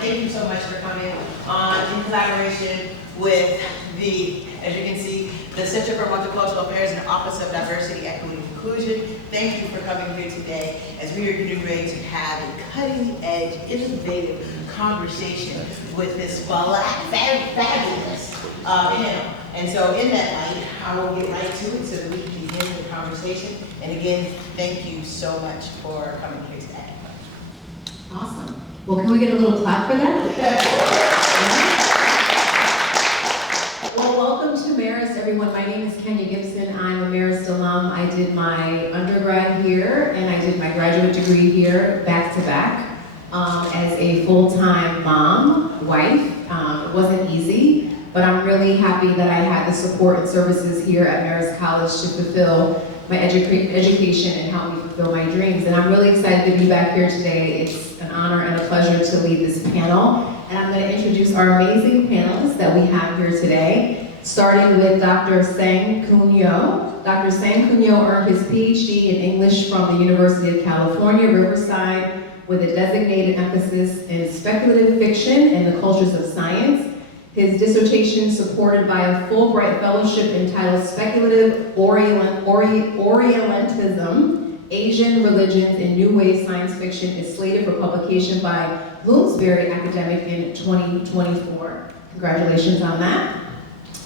Thank you so much for coming on in collaboration with the, as you can see, the Center for Multicultural Affairs and Office of Diversity, Equity, and Inclusion. Thank you for coming here today as we are getting ready to have a cutting-edge, innovative conversation with this fabulous panel. And so in that light, I will get right to it so that we can begin the conversation. And again, thank you so much for coming here today. Awesome. Well, can we get a little clap for that? Well, welcome to Marist, everyone. My name is Gipson. I'm a Marist alum. I did my undergrad here, and I did my graduate degree here, back to back, as a full-time mom, wife. It wasn't easy, but I'm really happy that I had the support and services here at Marist College to fulfill my education and help me fulfill my dreams. And I'm really excited to be back here today. It's an honor and a pleasure to lead this panel. And I'm going to introduce our amazing panelists that we have here today, starting with Dr. Sang-Keun. Dr. Sang-Keun earned his PhD in English from the University of California, Riverside, with a designated emphasis in speculative fiction and the cultures of science. His dissertation, supported by a Fulbright Fellowship entitled Speculative Orientalism, Asian Religions in New Wave Science Fiction, is slated for publication by Bloomsbury Academic in 2024. Congratulations on that.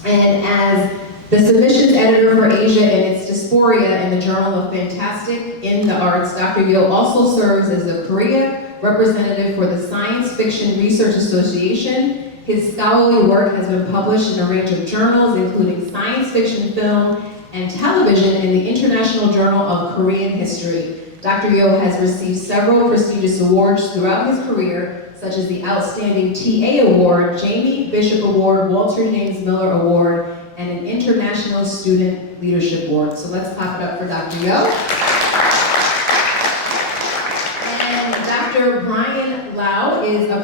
And as the submissions editor for Asia and its Dysphoria in the Journal of Fantastic in the Arts, Dr. Yo also serves as the Korea representative for the Science Fiction Research Association. His scholarly work has been published in a range of journals, including Science Fiction, Film, and Television in the International Journal of Korean History. Dr. Yo has received several prestigious awards throughout his career, such as the Outstanding TA Award, Jamie Bishop Award, Walter James Miller Award, and an International Student Leadership Award. So let's clap it up for Dr. Yo. Dr. Brian Lau is a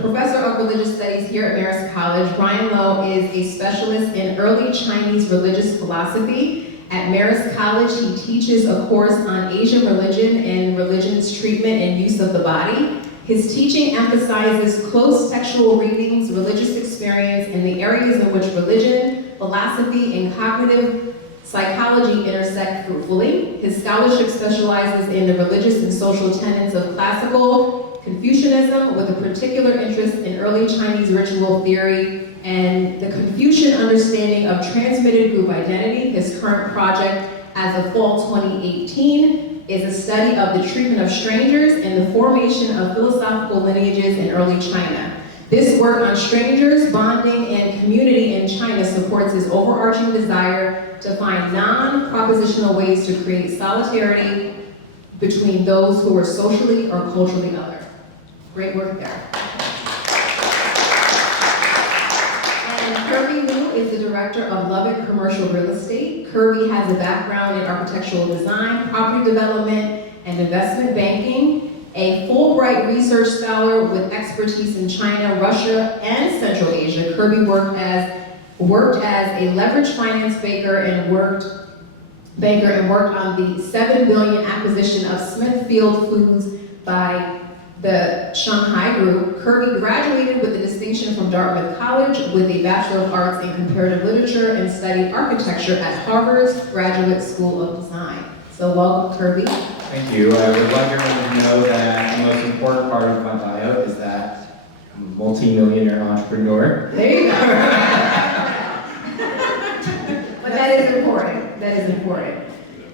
professor of religious studies here at Marist College. Brian Lau is a specialist in early Chinese religious philosophy. At Marist College, he teaches a course on Asian religion and religion's treatment and use of the body. His teaching emphasizes close textual readings, religious experience, and the areas in which religion, philosophy, and cognitive psychology intersect fruitfully. His scholarship specializes in the religious and social tenets of classical Confucianism, with a particular interest in early Chinese ritual theory and the Confucian understanding of transmitted group identity. His current project, as of fall 2018, is a study of the treatment of strangers and the formation of philosophical lineages in early China. This work on strangers, bonding, and community in China supports his overarching desire to find non-propositional ways to create solidarity between those who are socially or culturally other. Great work there. And Kirby is the director of Lovett Commercial Real Estate. Kirby has a background in architectural design, property development, and investment banking. A Fulbright research scholar with expertise in China, Russia, and Central Asia, Kirby worked as a leverage finance banker and worked on the $7 billion acquisition of Smithfield Foods by the Shanghai Group. Kirby graduated with a distinction from Dartmouth College with a Bachelor of Arts in Comparative Literature and studied architecture at Harvard's Graduate School of Design. So welcome, Kirby. Thank you. I would like everyone to know that the most important part of my bio is that I'm a multi-millionaire entrepreneur. There you go. But that is important. That is important.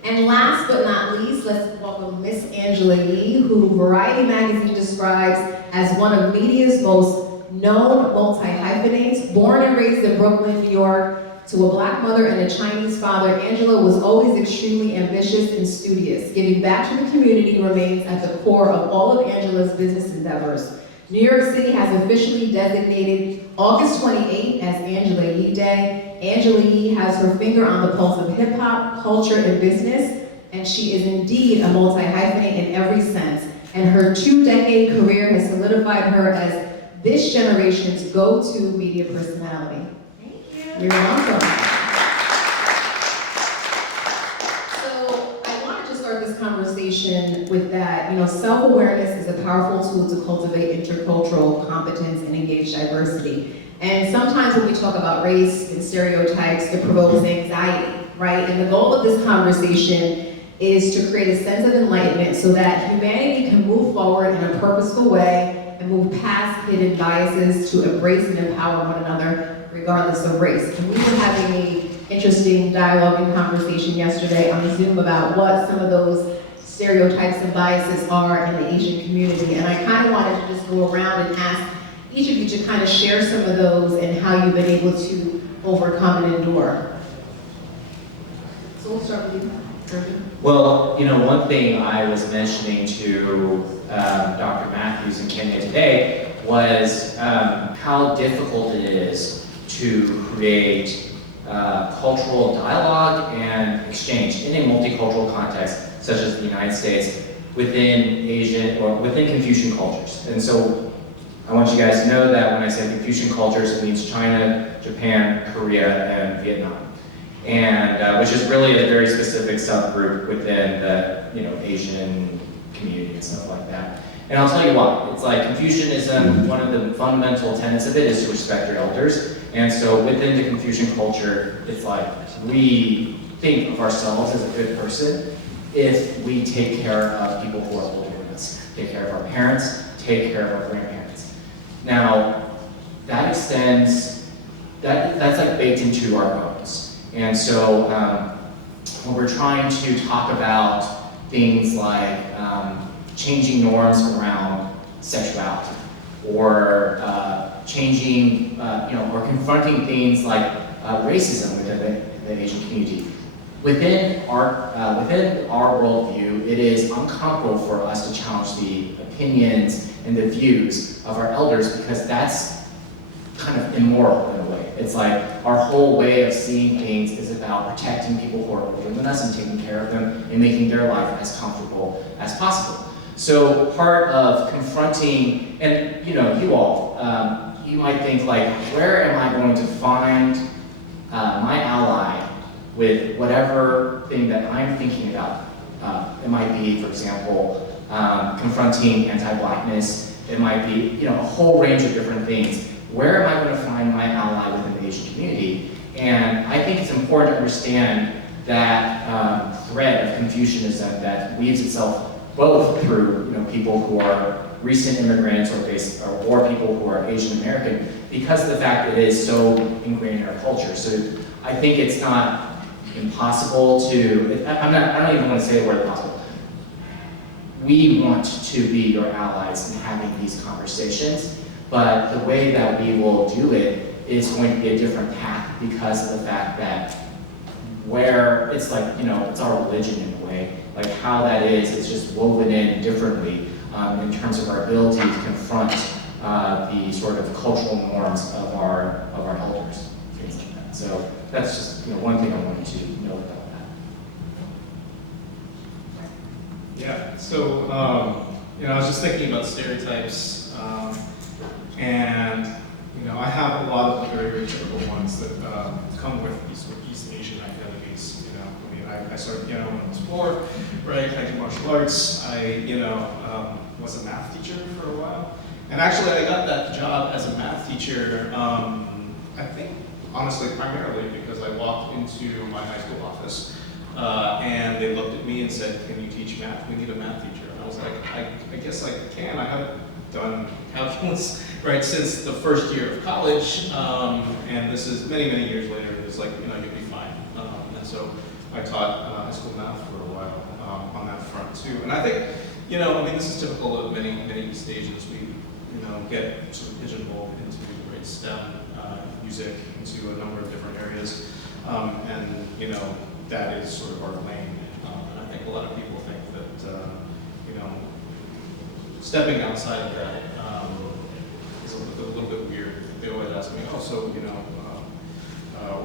And last but not least, let's welcome Miss Angela Yee, who Variety Magazine describes as one of media's most known multi-hyphenates. Born and raised in Brooklyn, New York, to a Black mother and a Chinese father, Angela was always extremely ambitious and studious. Giving back to the community remains at the core of all of Angela's business endeavors. New York City has officially designated August 28 as Angela Yee Day. Angela Yee has her finger on the pulse of hip-hop, culture, and business, and she is indeed a multi-hyphenate in every sense. And her 2-decade career has solidified her as this generation's go-to media personality. You're welcome. So I wanted to start this conversation conversation with that, self-awareness is a powerful tool to cultivate intercultural competence and engage diversity. And sometimes when we talk about race and stereotypes, it provokes anxiety, right? And the goal of this conversation is to create a sense of enlightenment so that humanity can move forward in a purposeful way and move past hidden biases to embrace and empower one another regardless of race. And we were having an interesting dialogue and conversation yesterday on Zoom about what some of those stereotypes and biases are in the Asian community. And I kind of wanted to just go around and ask each of you to kind of share some of those and how you've been able to overcome and endure. So we'll start with you, Kirby. Well, one thing I was mentioning to Dr. Matthews in Kenya today was how difficult it is to create cultural dialogue and exchange in a multicultural context, such as the United States, within Asian or within Confucian cultures. And so I want you guys to know that when I say Confucian cultures, it means China, Japan, Korea, and Vietnam. And which is really a very specific subgroup within the Asian community and stuff like that. And I'll tell you why. It's like Confucianism, one of the fundamental tenets of it is to respect your elders. And so within the Confucian culture, it's like we think of ourselves as a good person if we take care of people who are older than us, take care of our parents, take care of our grandparents. Now, that extends, that's like baked into our bones. And so when we're trying to talk about things like changing norms around sexuality, or changing, or confronting things like racism within the Asian community. Within our worldview, it is uncomfortable for us to challenge the opinions and the views of our elders because that's kind of immoral in a way. It's like our whole way of seeing things is about protecting people who are older than us and taking care of them and making their life as comfortable as possible. So part of confronting, and you all, you might think like, where am I going to find my ally with whatever thing that I'm thinking about? It might be, for example, confronting anti-Blackness. It might be, a whole range of different things. Where am I going to find my ally within the Asian community? And I think it's important to understand that thread of Confucianism that weaves itself both through people who are recent immigrants or people who are Asian American, because of the fact that it is so ingrained in our culture. So I think it's not impossible to, I don't even want to say the word impossible. We want to be your allies in having these conversations, but the way that we will do it is going to be a different path because of the fact that where it's like, it's our religion in a way, like how that is just woven in differently in terms of our ability to confront the sort of cultural norms of our elders, things like that. So that's just one thing I wanted to note about that. Yeah, so I was just thinking about stereotypes, and I have a lot of the very, very typical ones that come with East Asian identities. I started piano when I was 4, right? I did martial arts. I was a math teacher for a while, and actually I got that job as a math teacher. I think honestly primarily because I walked into my high school office. And they looked at me and said, "Can you teach math? We need a math teacher." And I was like, I guess I can. I haven't done calculus, right, since the first year of college. And this is many, many years later. It's like, you'll be fine. And so I taught high school math for a while on that front too. And I think, this is typical of many, many East Asians. We, get sort of pigeonholed into STEM, music, into a number of different areas. And, that is sort of our lane. And I think a lot of people think that, stepping outside of that is a little bit weird. They always ask me, "Oh, so,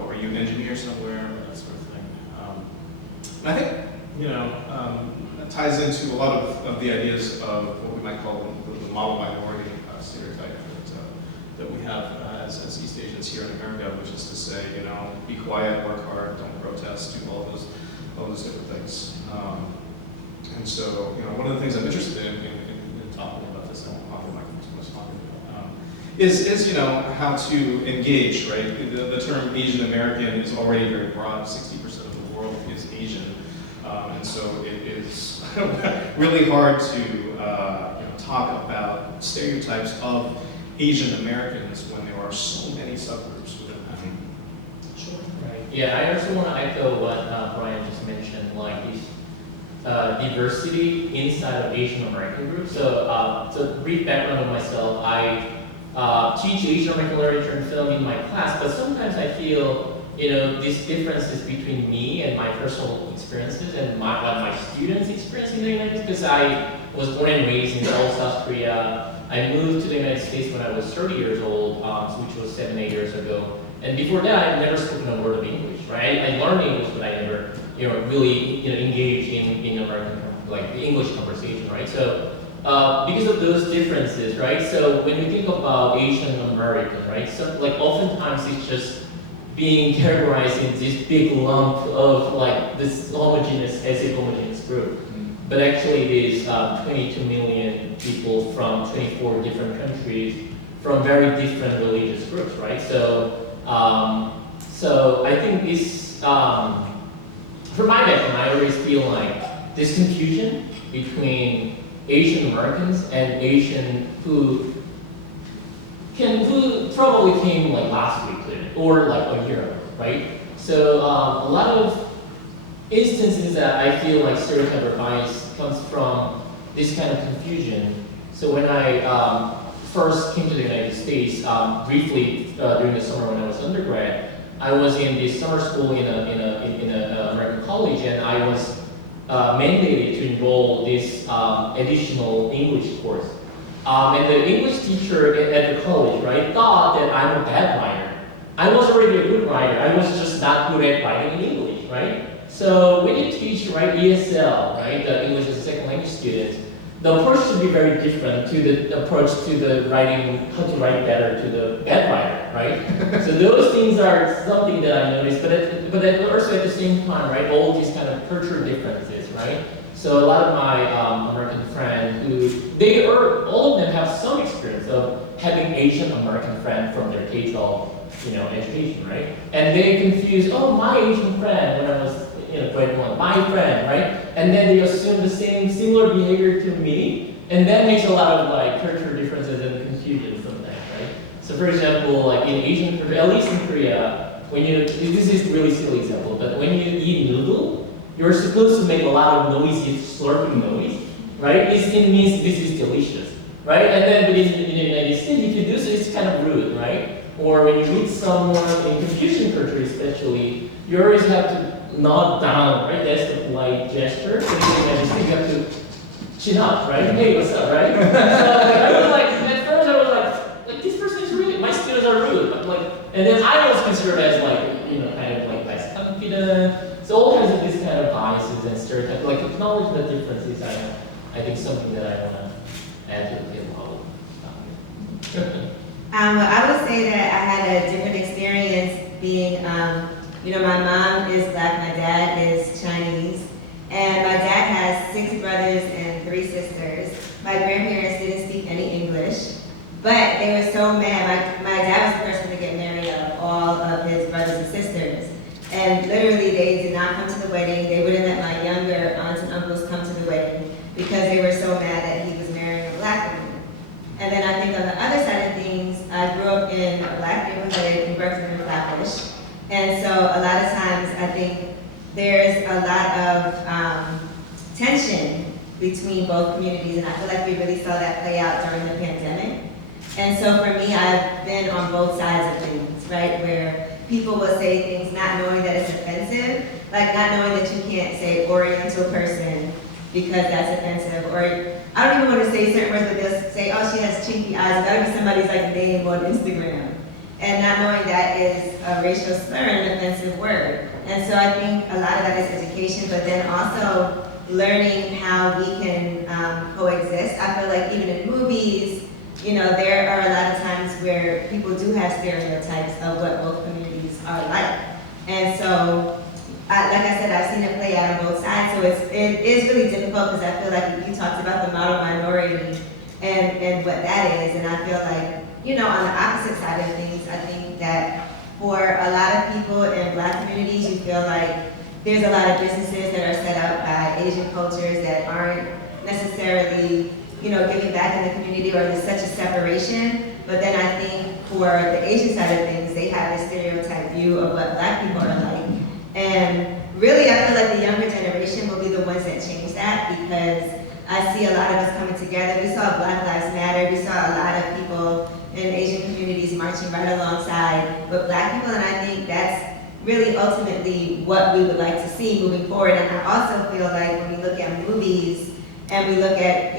were you an engineer somewhere?" or that sort of thing. And I think, that ties into a lot of the ideas of what we might call the model minority stereotype that we have as East Asians here in America, which is to say, be quiet, work hard, don't protest, do all those different things. And so one of the things I'm interested in talking about this, and often my was talking about, is how to engage, right? The term Asian American is already very broad. 60% of the world is Asian, and so it is really hard to talk about stereotypes of Asian Americans when there are so many subgroups within that. Sure. Right. Yeah, I also want to echo what Brian just mentioned, like this diversity inside of Asian American groups. So brief background of myself, I teach Asian American literature and film in my class, but sometimes I feel, these differences between me and my personal experiences and what my students experience in the United States, because I was born and raised in Seoul, South Korea. I moved to the United States when I was 30 years old, which was 7-8 years ago. And before that, I had never spoken a word of English, right? I learned English, but I never, really, engaged in American, like the English conversation, right? So, because of those differences, right? So when we think about Asian American, right? So, like, oftentimes it's just being categorized in this big lump of like this homogeneous, ethnic homogeneous group. But actually it is 22 million people from 24 different countries from very different religious groups, right? So, so I think this, from my background, I always feel like this confusion between Asian Americans and Asian who probably came like last week or like a year ago, right? So a lot of instances that I feel like stereotype or bias comes from this kind of confusion. So when I first came to the United States, briefly during the summer when I was undergrad, I was in this summer school in a American college, and I was mandated to enroll this additional English course. And the English teacher at the college, right, thought that I'm a bad writer. I was already a good writer. I was just not good at writing in English, right? So when you teach, right, ESL, right, the English as a second language students, the approach should be very different to the approach to the writing, how to write better to the bad writer, right? So those things are something that I noticed, but also at the same time, right, all these kind of cultural differences, right? So a lot of my American friends all of them have some experience of having Asian American friends from their K-12, education, right? And they confuse, my Asian friend when I was grade 1, my friend, right? And then they assume the similar behavior to me, and that makes a lot of like cultural differences and confusion sometimes, right? So for example, like in Asian countries, at least in Korea, this is a really silly example, but when you eat noodle, you're supposed to make a lot of noisy slurping noise, right? It means this is delicious, right? And then but in the United States, if you do so, it's kind of rude, right? Or when you meet someone in Confucian culture especially, you always have to nod down, right? That's the polite gesture. So you have to chin up, right? Hey, what's up, right? So I was like, at first I was like this person is rude. My students are rude. But and then I was considered as kind of like less confident. So all kinds of these kind of biases and stereotypes, like acknowledge the differences. I think something that I want to add to the table. I would say that I had a different experience being, my mom is Black, my dad is Chinese, and my dad has 6 brothers and 3 sisters. My grandparents didn't speak any English, but they were so mad. My dad was the person to get married of all of his brothers and sisters. And literally, they did not come to the wedding. They wouldn't let my younger aunts and uncles come to the wedding because they were so mad that he was marrying a Black woman. And then I think on the other side of things, I grew up in a Black neighborhood in Berkeley and Flatbush. And so a lot of times I think there's a lot of tension between both communities, and I feel like we really saw that play out during the pandemic. And so for me, I've been on both sides of things, right? Where people will say things not knowing that it's offensive, like not knowing that you can't say Oriental person because that's offensive, or I don't even want to say certain words, but they'll say, oh, she has chinky eyes. That would be somebody's like name on Instagram. And not knowing that is a racial slur and an offensive word. And so I think a lot of that is education, but then also learning how we can coexist. I feel like even in movies, there are a lot of times where people do have stereotypes of what both communities are like. And so, like I said, I've seen it play out on both sides. So it is really difficult because I feel like you talked about the model minority and what that is, and I feel like, on the opposite side of things, I think that for a lot of people in Black communities, you feel like there's a lot of businesses that are set up by Asian cultures that aren't necessarily, giving back in the community, or there's such a separation. But then I think for the Asian side of things, they have this stereotype view of what Black people are like. And really, I feel like the younger generation will be the ones that change that, because I see a lot of us coming together. We saw Black Lives Matter. We saw a lot of people in Asian communities marching right alongside with Black people, and I think that's really ultimately what we would like to see moving forward. And I also feel like when we look at movies and we look at,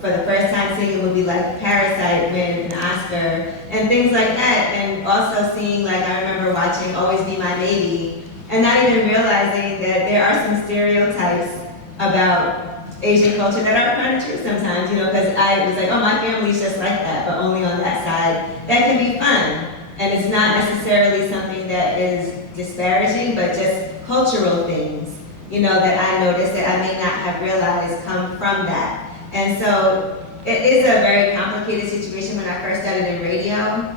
for the first time seeing a movie like Parasite win an Oscar and things like that, and also seeing, like, I remember watching Always Be My Baby and not even realizing that there are some stereotypes about Asian culture that are kind of true sometimes, because I was like, oh, my family's just like that, but only on that side. That can be fun, and it's not necessarily something that is disparaging, but just cultural things, that I noticed that I may not have realized come from that. And so it is a very complicated situation. When I first started in radio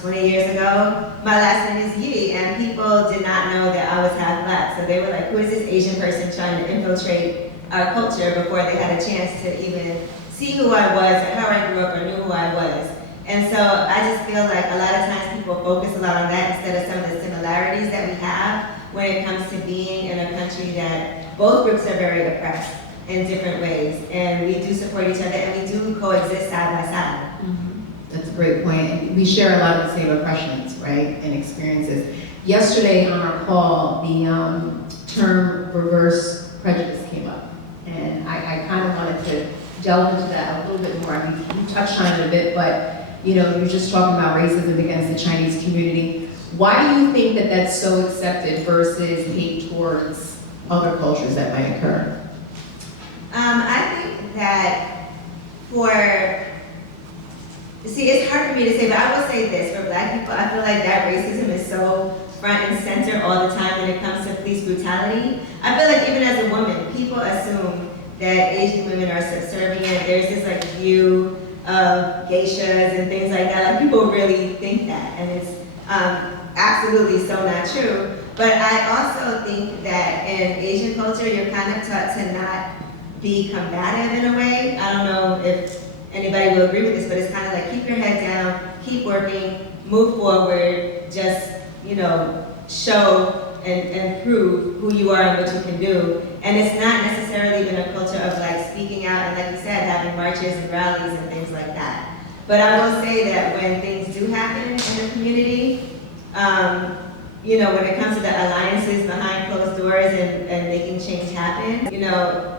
20 years ago, my last name is Yi, and people did not know that I was half Black. So they were like, who is this Asian person trying to infiltrate our culture, before they had a chance to even see who I was or how I grew up or knew who I was. And so I just feel like a lot of times people focus a lot on that instead of some of the similarities that we have when it comes to being in a country that both groups are very oppressed in different ways. And we do support each other, and we do coexist side by side. That's a great point. And we share a lot of the same oppressions, right, and experiences. Yesterday on our call, the term reverse prejudice came up. And I kind of wanted to delve into that a little bit more. I mean, you touched on it a bit, but you're just talking about racism against the Chinese community. Why do you think that that's so accepted versus hate towards other cultures that might occur? I think that it's hard for me to say, but I will say this, for Black people, I feel like that racism is so front and center all the time when it comes to police brutality. I feel like even as a woman, people assume that Asian women are subservient. There's this view of geishas and things like that. Like, people really think that, and it's absolutely so not true. But I also think that in Asian culture, you're kind of taught to not be combative in a way. I don't know if anybody will agree with this, but it's kind of like, keep your head down, keep working, move forward, just, show and prove who you are and what you can do. And it's not necessarily been a culture of speaking out and, like you said, having marches and rallies and things like that. But I will say that when things do happen in the community, when it comes to the alliances behind closed doors and making change happen,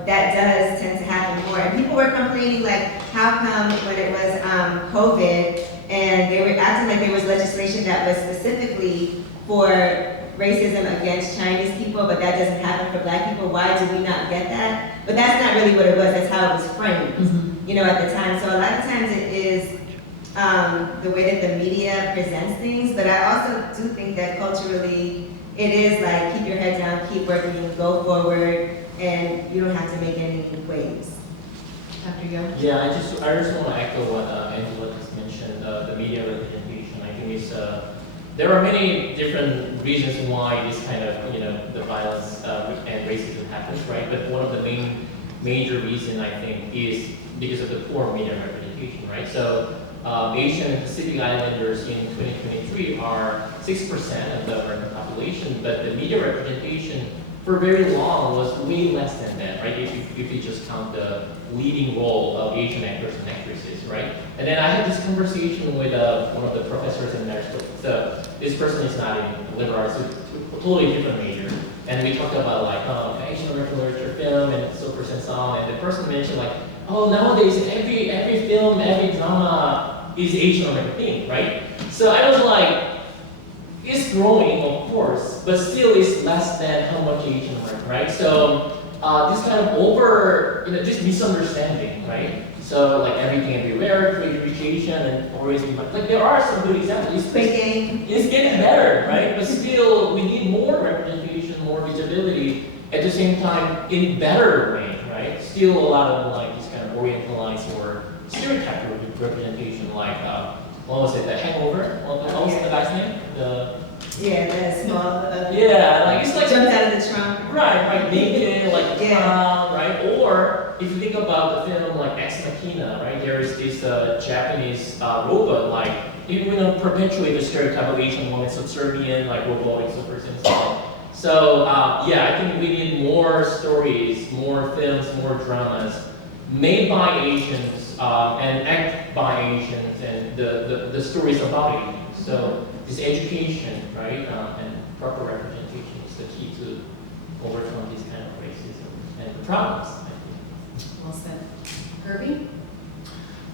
that does tend to happen more. And people were complaining, how come when it was COVID, and they were acting like there was legislation that was specifically for racism against Chinese people, but that doesn't happen for Black people. Why do we not get that? But that's not really what it was. That's how it was framed, at the time. So a lot of times it is the way that the media presents things, but I also do think that culturally it is keep your head down, keep working, go forward, and you don't have to make any waves. Dr. Yo? Yeah, I just want to echo what Angela just mentioned, the media representation. I think it's there are many different reasons why this kind of the violence and racism happens, right? But one of the major reason, I think, is because of the poor media representation, right? So Asian and Pacific Islanders in 2023 are 6% of the American population, but the media representation for very long was way less than that, right? If you just count the leading role of Asian actors and actresses, right? And then I had this conversation with one of the professors in Marist. So this person is not in liberal arts, so a totally different major. And we talked about Asian American literature, film, and so forth and so on. And the person mentioned oh, nowadays every film, every drama is Asian American theme, right? So I was like, it's growing, of course, but still it's less than how much Asian American, right? So this kind of this misunderstanding, right? So everything everywhere, create appreciation, and always be there are some good examples. It's getting better, right? But still, we need more representation, more visibility at at the same time, in better way, right? Still a lot of like these kind of orientalized or stereotype representation, like what was it, The Hangover? What was the guy's name? Yeah, that small. Yeah, like it's like Jumped out of the trunk. right, naked, like a Yeah. clown, right? Or if you think about the film like Ex Machina, right? There is this Japanese robot, like even perpetuate the stereotype of Asian women, subservient, like robotic, so for instance. So yeah, I think we need more stories, more films, more dramas made by Asians and act by Asians, and the stories about Asians. So this education, right, and proper representation is the key to overcome these kind of racism and the problems, I think. Well said. Kirby?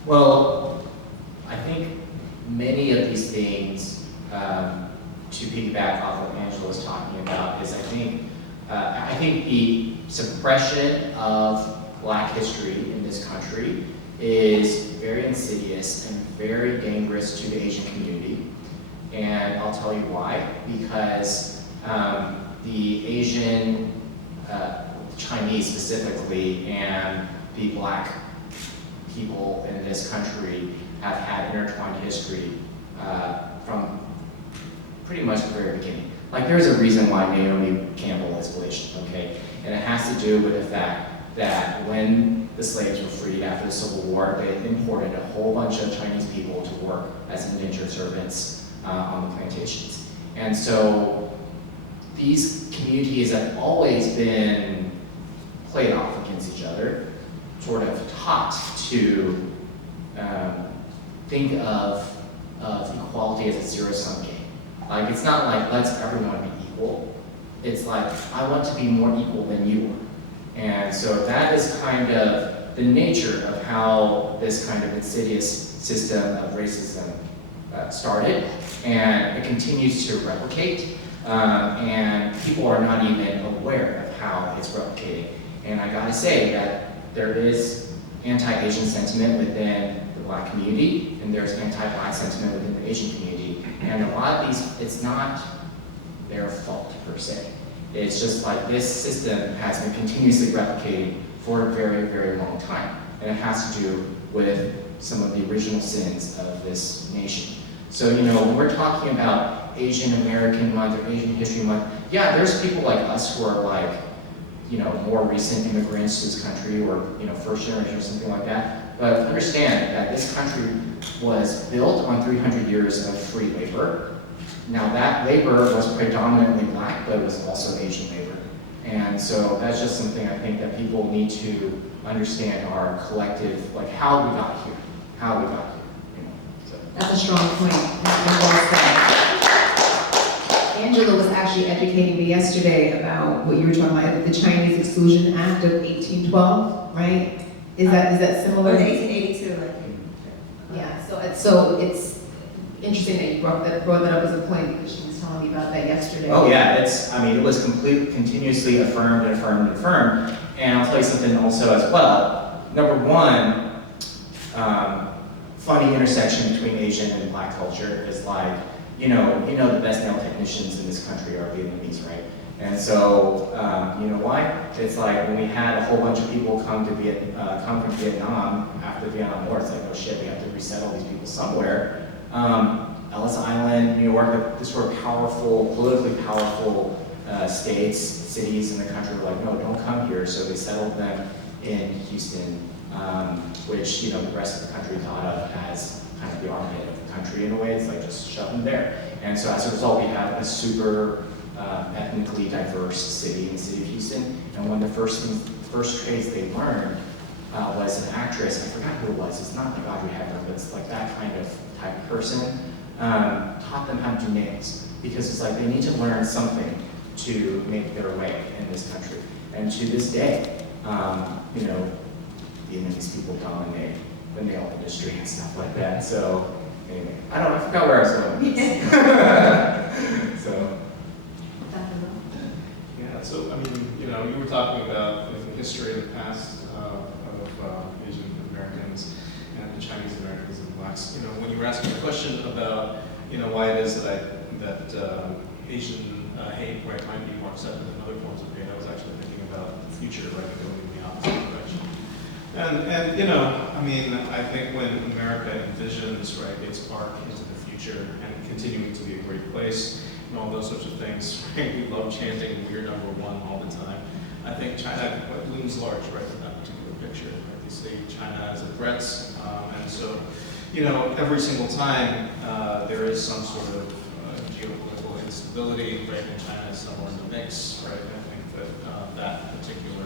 Well, I think many of these things, to piggyback off what Angela was talking about, is I think the suppression of Black history in this country is very insidious and very dangerous to the Asian community. And I'll tell you why. Because the Asian, Chinese specifically, and the Black people in this country have had intertwined history from pretty much the very beginning. Like, there's a reason why Naomi Campbell is British, okay? And it has to do with the fact that when the slaves were freed after the Civil War, they imported a whole bunch of Chinese people to work as indentured servants on the plantations. And so these communities have always been played off against each other, sort of taught to think of equality as a zero-sum game. Like, it's not like, let's everyone be equal. It's like, I want to be more equal than you are. And so that is kind of the nature of how this kind of insidious system of racism started, and it continues to replicate, and people are not even aware of how it's replicating. And I gotta say that there is anti-Asian sentiment within the Black community, and there's anti-Black sentiment within the Asian community. And a lot of these, it's not their fault per se. It's just like this system has been continuously replicating for a very, very long time. And it has to do with some of the original sins of this nation. So, you know, when we're talking about Asian American Month or Asian History Month, yeah, there's people like us who are like, you know, more recent immigrants to this country, or, you know, first generation or something like that. But understand that this country was built on 300 years of free labor. Now, that labor was predominantly Black, but it was also Asian labor. And so that's just something I think that people need to understand, our collective, like how we got here, you know. So. That's a strong point. Well said. Angela was actually educating me yesterday about what you were talking about, the Chinese Exclusion Act of 1812, right? Is that similar? 1882, I think. Yeah, so it's interesting that you brought that up as a point, because she was telling me about that yesterday. Oh yeah, it was continuously affirmed and affirmed and affirmed. And I'll tell you something also as well. Number one, funny intersection between Asian and Black culture is like, you know the best nail technicians in this country are Vietnamese, right? And so, you know why? It's like when we had a whole bunch of people come from Vietnam after the Vietnam War, it's like, oh shit, we have to resettle these people somewhere. Ellis Island, New York, this were powerful, politically powerful states, cities in the country were like, no, don't come here. So they settled them in Houston, which, you know, the rest of the country thought of as kind of the armpit of the country in a way. It's like, just shove them there. And so as a result, we have a super ethnically diverse city in the city of Houston. And one of the first trades they learned was an actress, I forgot who it was, it's not like Audrey Hepburn, but it's like that kind of type of person, taught them how to do nails. Because it's like they need to learn something to make their way in this country. And to this day, you know, Vietnamese people dominate the nail industry and stuff like that. So anyway, I forgot where I was going. So. Yeah, so I mean, you know, you were talking about the history of the past of Asian Americans and the Chinese Americans and Blacks. You know, when you were asking the question about, you know, why it is that Asian hate, right, might be more accepted than other forms of hate. I was actually thinking about the future, right, going in the opposite direction. And you know, I mean, I think when America envisions, right, its arc into the future and continuing to be a great place and all those sorts of things, right, we love chanting "We're number one" all the time. I think China looms large, right, in that particular picture. Right? They see China as a threat, and so, you know, every single time there is some sort of geopolitical instability, right, and China is somewhere in the mix, right. I think that that particular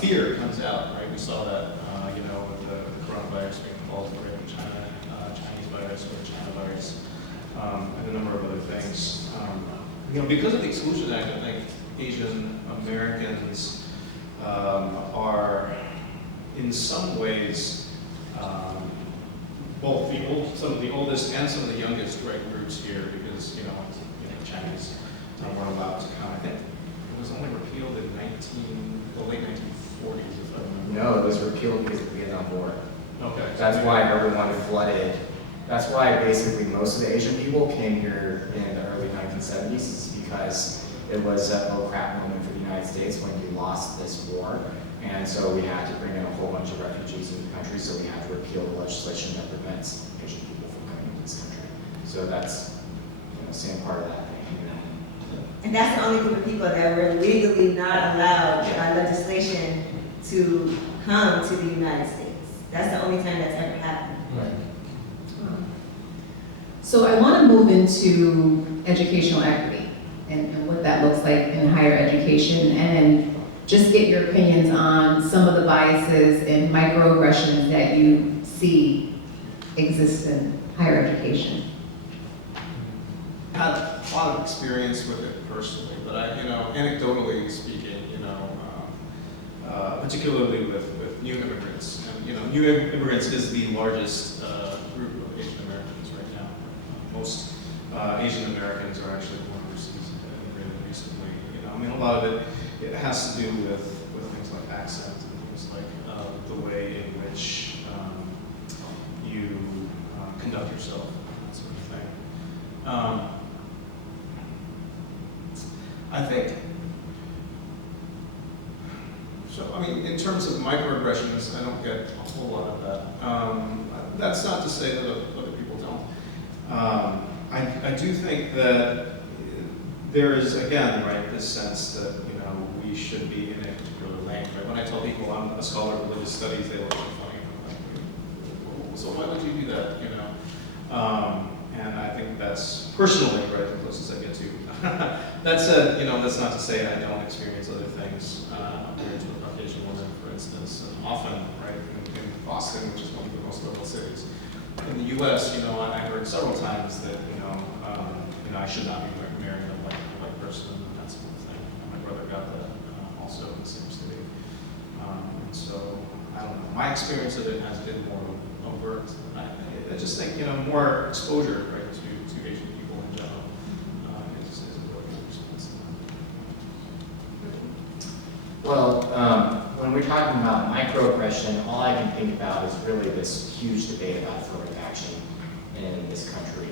fear comes out, right? We saw that, you know, with the coronavirus being called, right, Chinese virus or China virus, and a number of other things. You know, because of the Exclusion Act, I think Asian Americans are, in some ways, both some of the oldest and some of the youngest, right, groups here, because you know, Chinese weren't allowed to come. I think it was only repealed in the late 1940s, if I remember. No, it was repealed because of the Vietnam War. Okay. That's why everyone flooded. That's why basically most of the Asian people came here in the early 1970s, is because it was a oh crap moment for the United States when you lost this war. And so we had to bring in a whole bunch of refugees into the country, so we had to repeal the legislation that prevents Asian people from coming into this country. So that's, you know, same part of that thing. And that's the only group of people that were legally not allowed by legislation to come to the United States. That's the only time that's ever happened. Right. So I want to move into educational equity and what that looks like in higher education, and just get your opinions on some of the biases and microaggressions that you see exist in higher education. I had a lot of experience with it personally, but I, you know, anecdotally speaking, you know, particularly with new immigrants, and you know, new immigrants is the largest group of Asian Americans right now. Most Asian Americans are actually born overseas and immigrated recently. You know, I mean, a lot of it has to do with things like accent and things like the way in which you conduct yourself, that sort of thing. I think, so I mean, in terms of microaggressions, I don't get a whole lot of that. That's not to say that other people don't. I do think that there is, again, right, this sense that, you know, we should be in a particular lane, right? When I tell people I'm a scholar of religious studies, they look funny. Like, so why would you do that, you know? And I think that's personally, right, the closest I get to. That said, you know, that's not to say I don't experience other things. I'm married to a Caucasian woman, for instance, and often, right, in Boston, which is one of the most liberal cities. In the U.S., you know, I heard several times that, you know, I should not be marrying a white person, and that sort of thing. My brother got that also in the same city. And so, I don't know. My experience of it has been more overt. I just think, you know, more exposure, right, to Asian people in general is a really good response. Well, when we're talking about microaggression, all I can think about is really this huge debate about affirmative action in this country,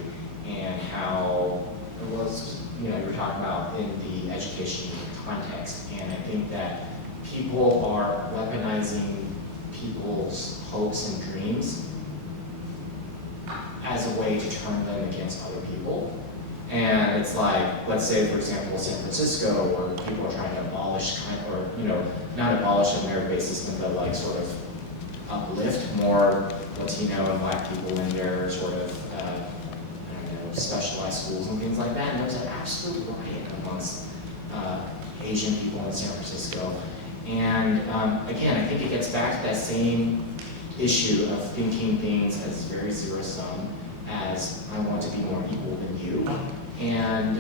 and how it was, you know, you're talking about in the education context. And I think that people are weaponizing people's hopes and dreams as a way to turn them against other people. And it's like, let's say, for example, San Francisco, where people are trying to abolish, or, you know, not abolish a merit-based system, but like sort of uplift more Latino and Black people in their sort of, I don't know, specialized schools and things like that. And there was an absolute riot amongst Asian people in San Francisco. And again, I think it gets back to that same issue of thinking things as very zero-sum, as I want to be more equal than you. And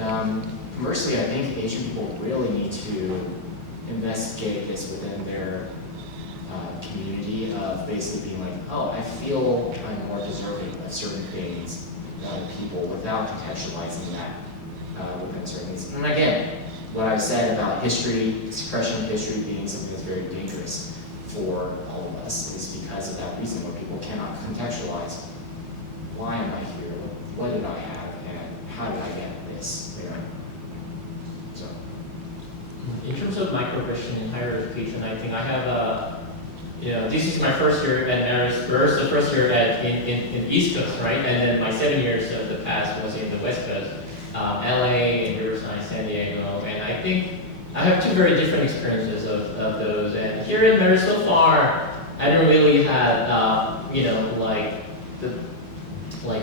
conversely, I think Asian people really need to investigate this within their community of basically being like, oh, I feel I'm more deserving of certain things than people, without contextualizing that within certain things. And again, what I've said about history, expression of history being something that's very dangerous for all of us is because of that reason, where people cannot contextualize, why am I here? What did I have? And how did I get this? You know? In terms of microaggression in higher education, I think I have this is my first year at Marist, the first year in East Coast, right? And then my 7 years of the past was in the West Coast, LA, and Riverside, San Diego, and I think I have two very different experiences of those. And here at Marist so far, I don't really have,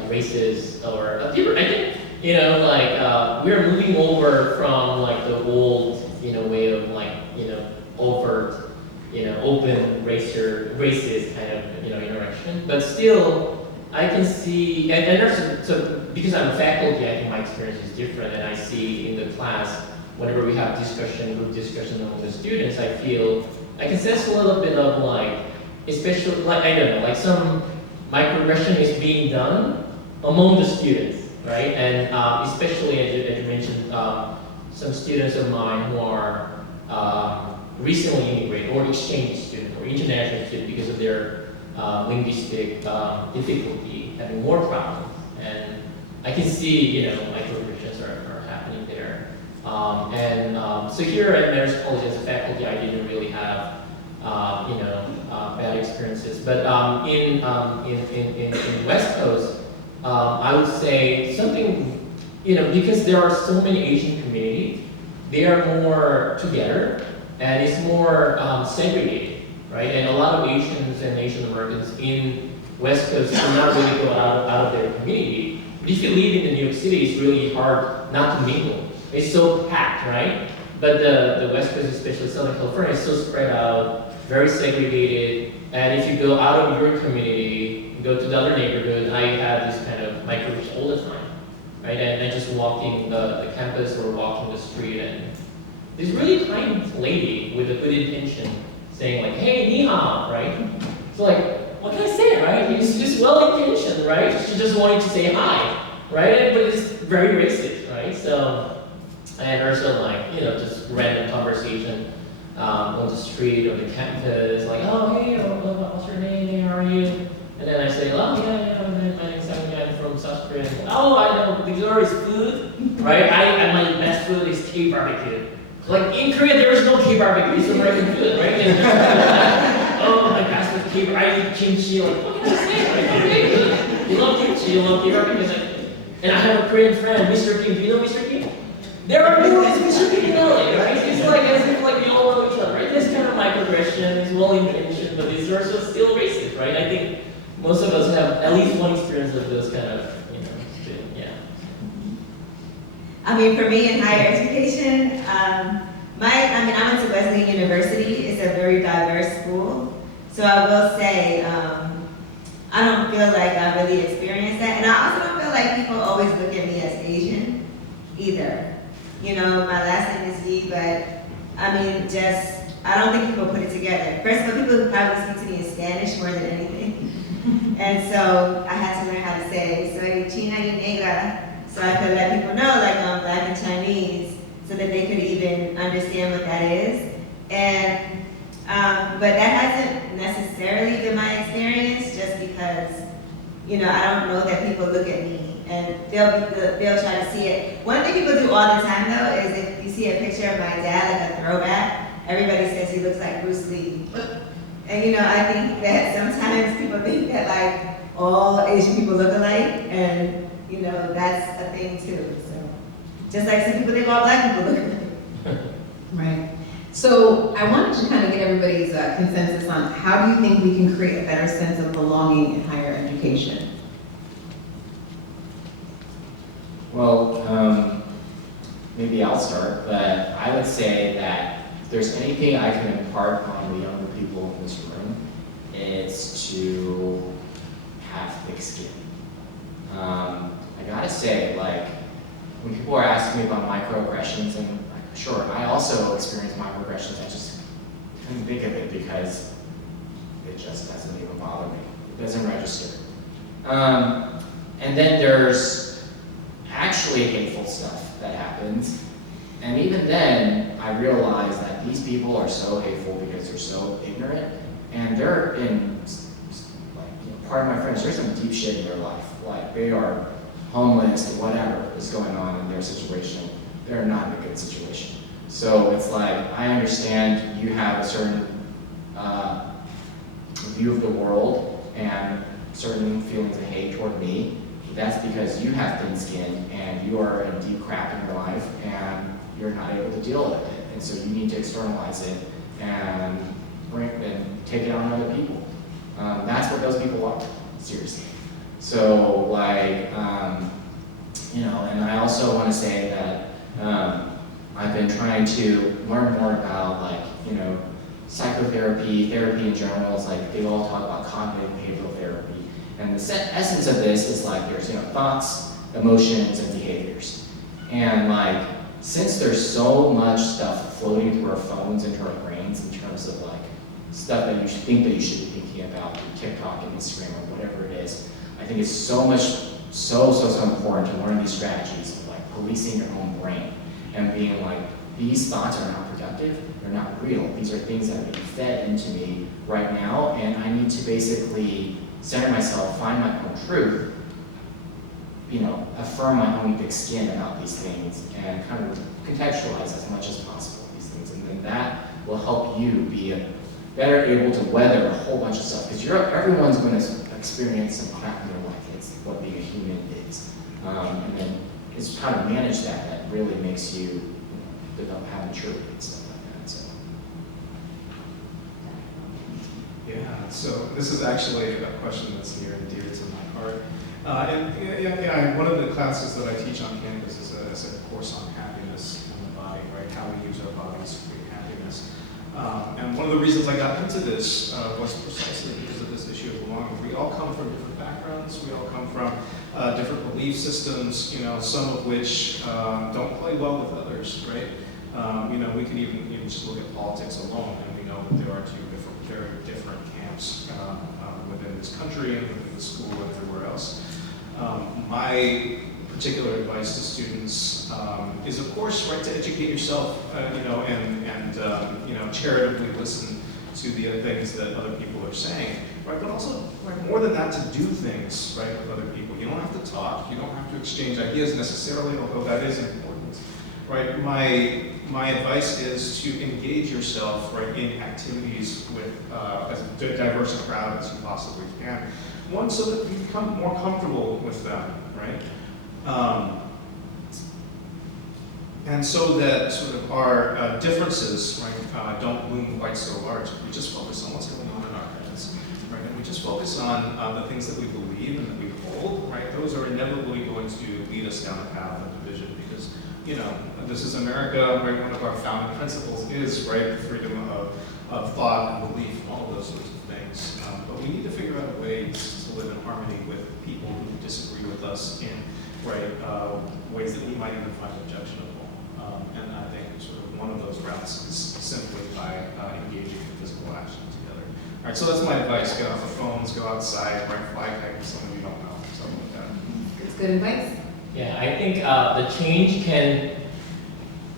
races or I think, we're moving over from the old, way of overt, open racist kind of, interaction. But still, I can see, and there's, so because I'm a faculty, I think my experience is different, and I see in the class, whenever we have group discussion among the students, I feel, I can sense a little bit of especially, I don't know, some microaggression is being done among the students, right? And especially, as you mentioned, some students of mine who are recently immigrated or exchange students or international students because of their linguistic difficulty, having more problems. And I can see, microaggressions are happening there. So here at Marist College as a faculty, I didn't really have, bad experiences. But in West Coast, I would say something, because there are so many Asian communities, they are more together, and it's more segregated, right? And a lot of Asians and Asian Americans in West Coast do not really go out of their community. But if you live in New York City, it's really hard not to mingle. It's so packed, right? But the West Coast, especially Southern California, is so spread out, very segregated. And if you go out of your community, go to the other neighborhood, I have this kind of microaggression all the time, right? And just walking the campus or walking the street, and this really kind lady with a good intention saying hey, ni hao, right? It's what can I say, right? It's just well-intentioned, right? She just wanted to say hi, right? But it's very racist, right? So, and also just random conversation on the street or the campus, oh, hey, what's your name? Hey, how are you? And then I say, oh, yeah, my name's Sang-Keun, I'm from South Korea. Oh, I know, there is food, right? And my best food is K-barbecue. In Korea, there is no K-barbecue, it's American food, right? And oh, my best food is K-barbecue, I eat kimchi, what can I say, right? Okay, good. You love kimchi, you love K-barbecue. And I have a Korean friend, Mr. Kim. Do you know Mr. Kim? There are numerous Mr. Kim in LA, right? It's as if we all know each other, right? This kind of microaggression is well-intentioned, but these are also still racist, right? I think most of us have at least one experience of those kind of, yeah. I mean, for me in higher education, I went to Wesleyan University. It's a very diverse school. So I will say, I don't feel like I really experienced that. And I also don't feel like people always look at me as Asian either. My last name is Lee, but I don't think people put it together. First of all, people probably speak to me in Spanish more than anything. And so I had to learn how to say, soy China y negra, so I could let people know, I'm Black and Chinese, so that they could even understand what that is. And, but that hasn't necessarily been my experience, just because, I don't know that people look at me and they'll try to see it. One thing people do all the time though is if you see a picture of my dad, a throwback, everybody says he looks like Bruce Lee. And I think that sometimes people think that all Asian people look alike, and that's a thing too. So just like some people think all Black people look alike. Right. So I wanted to kind of get everybody's consensus on how do you think we can create a better sense of belonging in higher education? Well, maybe I'll start, but I would say that if there's anything I can impart on the younger people in this room, it's to have thick skin. I gotta say, when people are asking me about microaggressions, and sure, I also experience microaggressions, I just couldn't think of it because it just doesn't even bother me. It doesn't register. And then there's actually hateful stuff that happens. And even then, I realize that these people are so hateful because they're so ignorant, and they're in, part of my friends, there's some deep shit in their life. They are homeless or whatever is going on in their situation. They're not in a good situation. So it's like, I understand you have a certain view of the world and certain feelings of hate toward me. That's because you have thin skin and you are in deep crap in your life and you're not able to deal with it. And so you need to externalize it and take it on other people. That's what those people are, seriously. So like, you know, and I also want to say that I've been trying to learn more about like, you know, psychotherapy, therapy in general. Is like they all talk about cognitive behavioral therapy. And the essence of this is like there's, you know, thoughts, emotions, and behaviors. And like, since there's so much stuff floating through our phones into our brains in terms of like stuff that you should think that you should be thinking about through TikTok and Instagram or whatever it is, I think it's so important to learn these strategies of like policing your own brain and being like, these thoughts are not productive, they're not real. These are things that are being fed into me right now, and I need to basically center myself, find my own truth, you know, affirm my own thick skin about these things, and kind of contextualize as much as possible these things. And then that will help you be better able to weather a whole bunch of stuff, because everyone's going to experience some crap in their life. It's what being a human is. And then it's how to manage that really makes you, develop, have maturity and stuff like that. So. Yeah, so this is actually a question that's near and dear to my heart. One of the classes that I teach on campus is a course on happiness and the body, right? How we use our bodies to create happiness. And one of the reasons I got into this was precisely because of this issue of belonging. We all come from different backgrounds. We all come from different belief systems, you know, some of which don't play well with others, right? You know, we can even just look at politics alone, and we know that there are very different camps within this country and within the school and everywhere else. My particular advice to students is, of course, right, to educate yourself, you know, and you know, charitably listen to the things that other people are saying, right? But also, right, more than that, to do things, right, with other people. You don't have to talk. You don't have to exchange ideas necessarily, although that is important, right? My advice is to engage yourself, right, in activities with as diverse a crowd as you possibly can. One, so that you become more comfortable with them, right? And so that sort of our differences, right, don't loom quite so large. We just focus on what's going on in our heads, right? And we just focus on the things that we believe and that we hold, right? Those are inevitably going to lead us down the path of division because, you know, this is America, right? One of our founding principles is, right, freedom of thought and belief and all of those sorts of things. But we need to figure out ways to live in harmony with people who disagree with us in, right, ways that we might even find objectionable. And I think sort of one of those routes is simply by engaging in physical action together. All right, so that's my advice. Get off the phones, go outside, write flag kites, some of you don't know, something like that. It's good advice. Yeah, I think the change can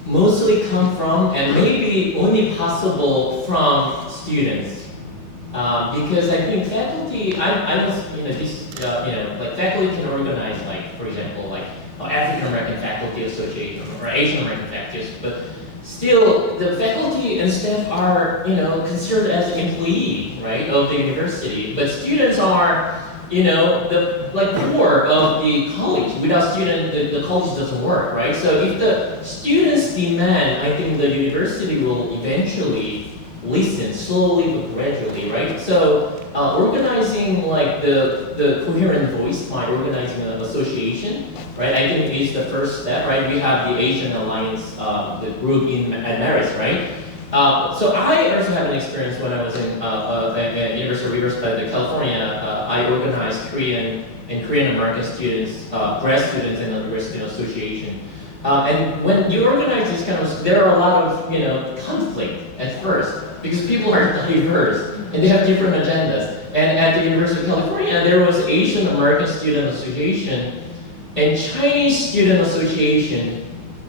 mostly come from, and maybe only possible from students. Because I think faculty, I was, you know, these, you know, like faculty can organize, like, for example, like African American Faculty Association or Asian American faculty, but still the faculty and staff are, you know, considered as an employee, right, of the university. But students are, you know, the like core of the college. Without student, the college doesn't work, right? So if the students demand, I think the university will eventually listen slowly but gradually, right? So organizing like the coherent voice by organizing an association, right? I think is the first step, right? We have the Asian Alliance, the group at Marist, right? So I also had an experience when I was at University of Riverside, California. I organized Korean and Korean American students, grad students in the university association. And when you organize these kind of, there are a lot of, you know, conflict at first because people are diverse and they have different agendas. And at the University of California, there was Asian American Student Association and Chinese Student Association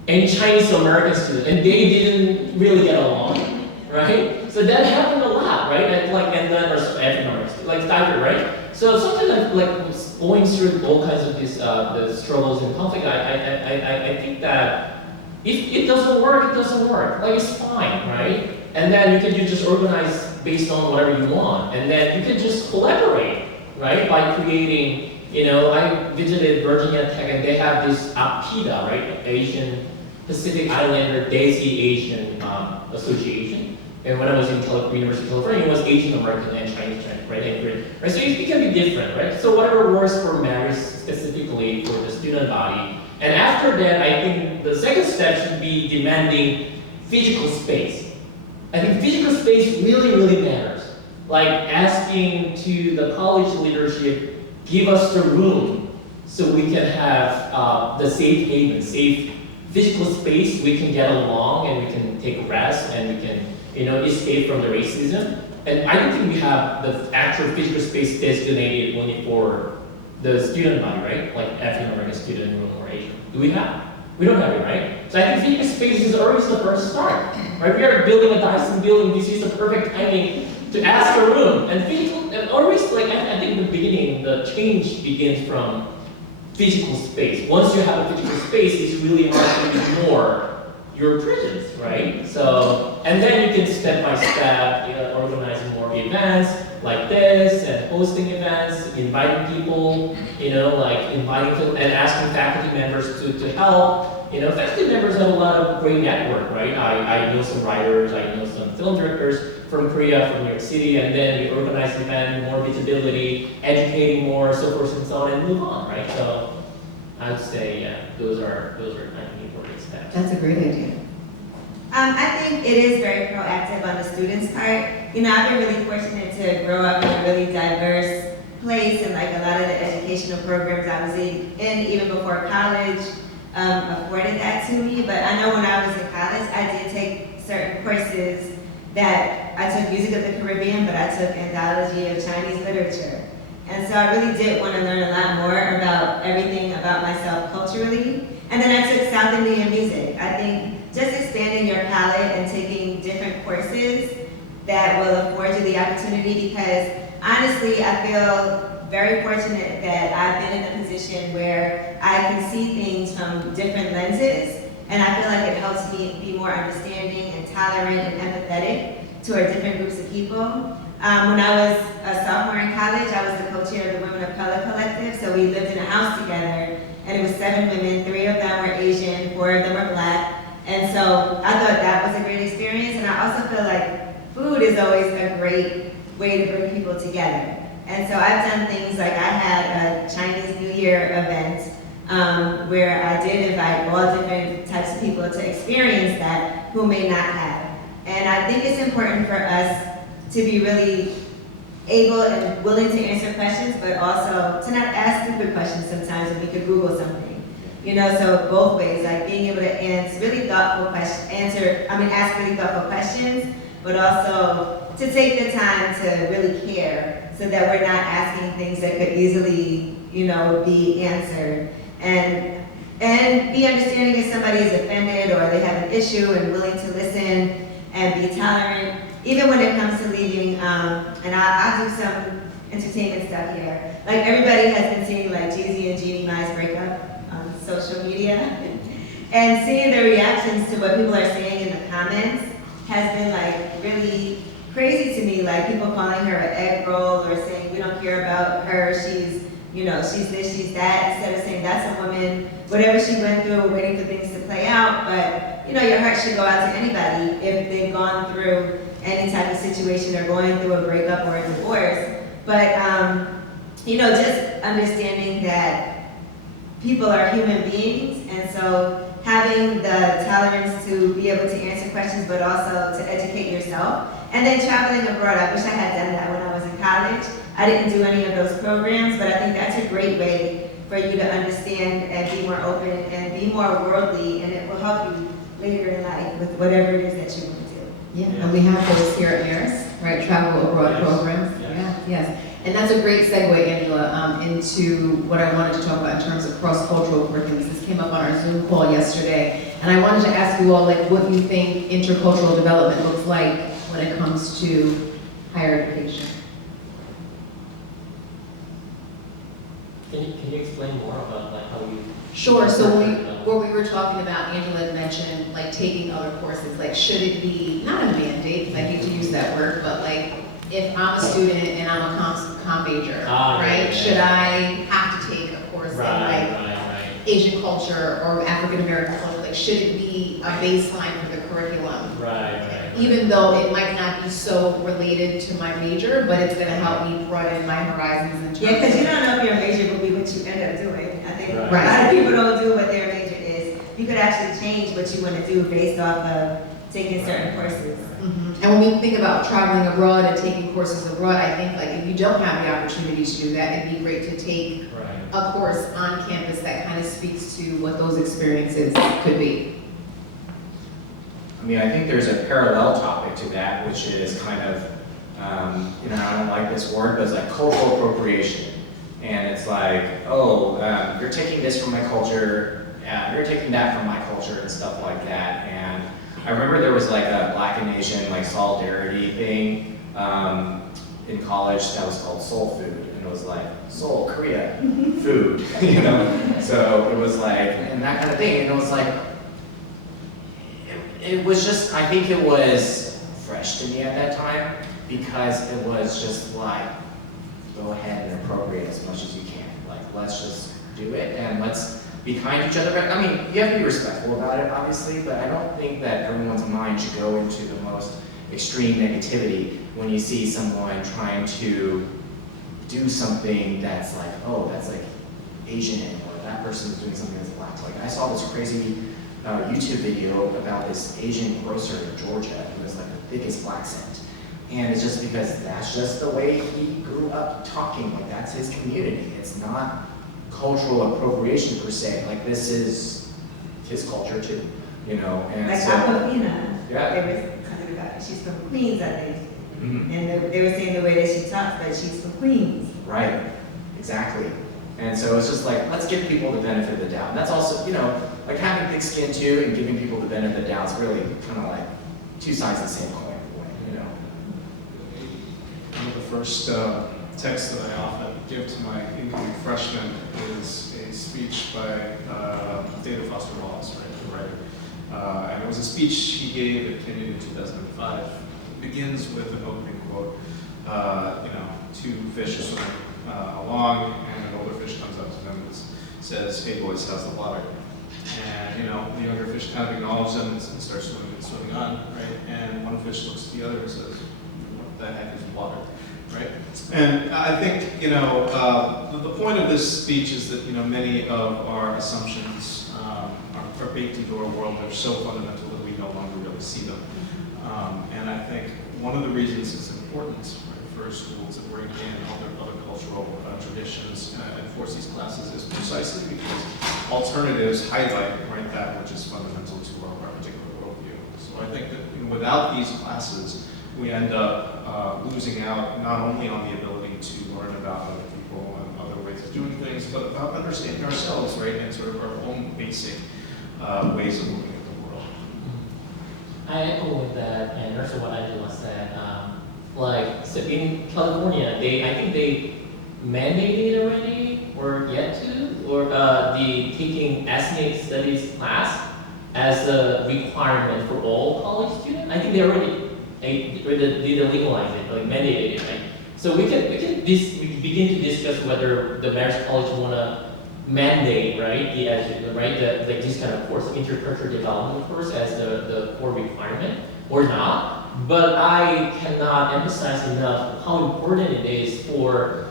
and Chinese American students, and they didn't really get along, right? So that happened a lot, right? And then there's African Americans, like diverse, right? So sometimes like going through all kinds of these the struggles and conflict, I think that If it doesn't work, it doesn't work. Like it's fine, right? And then you just organize based on whatever you want, and then you can just collaborate, right? By creating, I visited Virginia Tech, and they have this APIDA, right? Asian Pacific Islander Daisy Asian Association. And when I was in University of California, it was Asian American and Chinese, right? And Korean, right? So it can be different, right? So whatever works for Marist specifically for the student body. And after that, I think the second step should be demanding physical space. I think physical space really, really matters. Like asking to the college leadership, give us the room so we can have the safe haven, safe physical space, we can get along and we can take rest and we can, escape from the racism. And I don't think we have the actual physical space designated only for the student body, right? Like African American student room or Asian. Do we have? We don't have it, right? So I think physical space is always the first start, right? We are building a Dyson building. This is the perfect timing to ask a room. And physical, and always like I think in the beginning, the change begins from physical space. Once you have a physical space, it's really hard to ignore your presence, right? So, and then you can step by step, organizing more events like this and hosting events, inviting people, like inviting and asking faculty members to help. Faculty members have a lot of great network, right? I know some writers, I know some film directors from Korea, from New York City, and then we organize events, more visibility, educating more, so forth and so on, and move on, right? So I would say, yeah, those are kind of important steps. That's a great idea. I think it is very proactive on the students' part. I've been really fortunate to grow up in a really diverse place, and like a lot of the educational programs I was in even before college afforded that to me. But I know when I was in college, I did take certain courses that I took music of the Caribbean, but I took anthology of Chinese literature. And so I really did want to learn a lot more about everything about myself culturally. And then I took South Indian music. I think just expanding your palette and taking different courses that will afford you the opportunity, because honestly, I feel very fortunate that I've been in a position where I can see things from different lenses, and I feel like it helps me be more understanding and tolerant and empathetic toward different groups of people. When I was a sophomore in college, I was the co-chair of the Women of Color Collective, so we lived in a house together, and it was 7 women, 3 of them were Asian, 4 of them were Black, and so I thought that was a great experience, and I also feel like food is always a great way to bring people together. And so I've done things like I had a Chinese New Year event where I did invite all different types of people to experience that who may not have. And I think it's important for us to be really able and willing to answer questions, but also to not ask stupid questions sometimes when we could Google something. So both ways, like being able to ask really thoughtful questions, but also to take the time to really care so that we're not asking things that could easily, be answered. And be understanding if somebody is offended or they have an issue and willing to listen and be tolerant, even when it comes to leaving, and I'll do some entertainment stuff here. Like everybody has been seeing like Jeezy and Jeannie Mai's breakup on social media. And seeing the reactions to what people are saying in the comments has been like really crazy to me. Like people calling her an egg roll or saying we don't care about her, she's this, she's that, instead of saying that's a woman, whatever she went through, we're waiting for things to play out. But your heart should go out to anybody if they've gone through any type of situation or going through a breakup or a divorce. But just understanding that people are human beings, and so having the tolerance to be able to answer questions, but also to educate yourself. And then traveling abroad, I wish I had done that when I was in college. I didn't do any of those programs, but I think that's a great way for you to understand and be more open and be more worldly, and it will help you later in life with whatever it is that you want to do. Yeah, and we have those here at Marist, right? Travel abroad programs. Yes. Yes. And that's a great segue, Angela, into what I wanted to talk about in terms of cross-cultural curriculums. This came up on our Zoom call yesterday, and I wanted to ask you all, what you think intercultural development looks like when it comes to higher education. Can you explain more about how you? Sure. So what we were were talking about, Angela had mentioned, like, taking other courses, like, should it be, not a mandate, because I hate to use that word, but like, if I'm a student and I'm a comp major, right? Should I have to take a course in like Asian culture or African American culture? Like, should it be a baseline for the curriculum? Even though it might not be so related to my major, but it's gonna help me broaden my horizons in terms Yeah, because you of- don't know if your major will be what you end up doing. I think Right. a lot of people don't do what their major is. You could actually change what you want to do based off of taking certain courses. Mhm. And when we think about traveling abroad and taking courses abroad, I think like if you don't have the opportunity to do that, it'd be great to take a course on campus that kind of speaks to what those experiences could be. I mean, I think there's a parallel topic to that, which is kind of, I don't like this word, but it's like cultural appropriation. And it's like, you're taking this from my culture, you're taking that from my culture and stuff like that. And I remember there was like a Black and Asian like solidarity thing in college that was called Soul Food. And it was like, Seoul, Korea, food, So it was like, and that kind of thing. And it was like, it was just, I think it was fresh to me at that time because it was just like, go ahead and appropriate as much as you can. Like, let's just do it and let's be kind to each other. I mean, you have to be respectful about it, obviously, but I don't think that everyone's mind should go into the most extreme negativity when you see someone trying to do something that's like, that's like Asian, or that person's doing something that's Black. Like, I saw this crazy YouTube video about this Asian grocer in Georgia who was like the biggest Black scent. And it's just because that's just the way he grew up talking, like that's his community. It's not cultural appropriation per se, like this is his culture too, and Like so, Aquafina, yeah. they were talking about, she's from Queens, I think. Mhm. And they were saying the way that she talks, that she's from Queens. Right, exactly. And so it's just like, let's give people the benefit of the doubt. And that's also, like having thick skin too and giving people the benefit of the doubt is really kind of like two sides of the same coin. One of the first texts that I often give to my incoming freshmen is a speech by David Foster Wallace, the writer. And it was a speech he gave at Kenyon in 2005. It begins with an opening quote. Two fish are swimming along, and an older fish comes up to them and says, "Hey boys, how's the water?" And the younger fish kind of acknowledges them and starts swimming on, right? And one fish looks at the other and says, "What the heck is water?" Right? And I think the point of this speech is that many of our assumptions are baked into our world. They're so fundamental that we no longer really see them. And I think one of the reasons it's important for schools to bring in other cultural traditions and force these classes is precisely because alternatives highlight that which is fundamental to our particular worldview. So I think that without these classes, we end up losing out not only on the ability to learn about other people and other ways of doing things, but about understanding ourselves, and sort of our own basic ways of looking at the world. I echo with that, and also what Angela said. So in California, I think they mandated already, or yet to, or the taking ethnic studies class as a requirement for all college students. I think they already did legalize it, like mandated it, right? So we begin to discuss whether the Marist College want to mandate, this kind of course, intercultural development course, as the core requirement or not. But I cannot emphasize enough how important it is for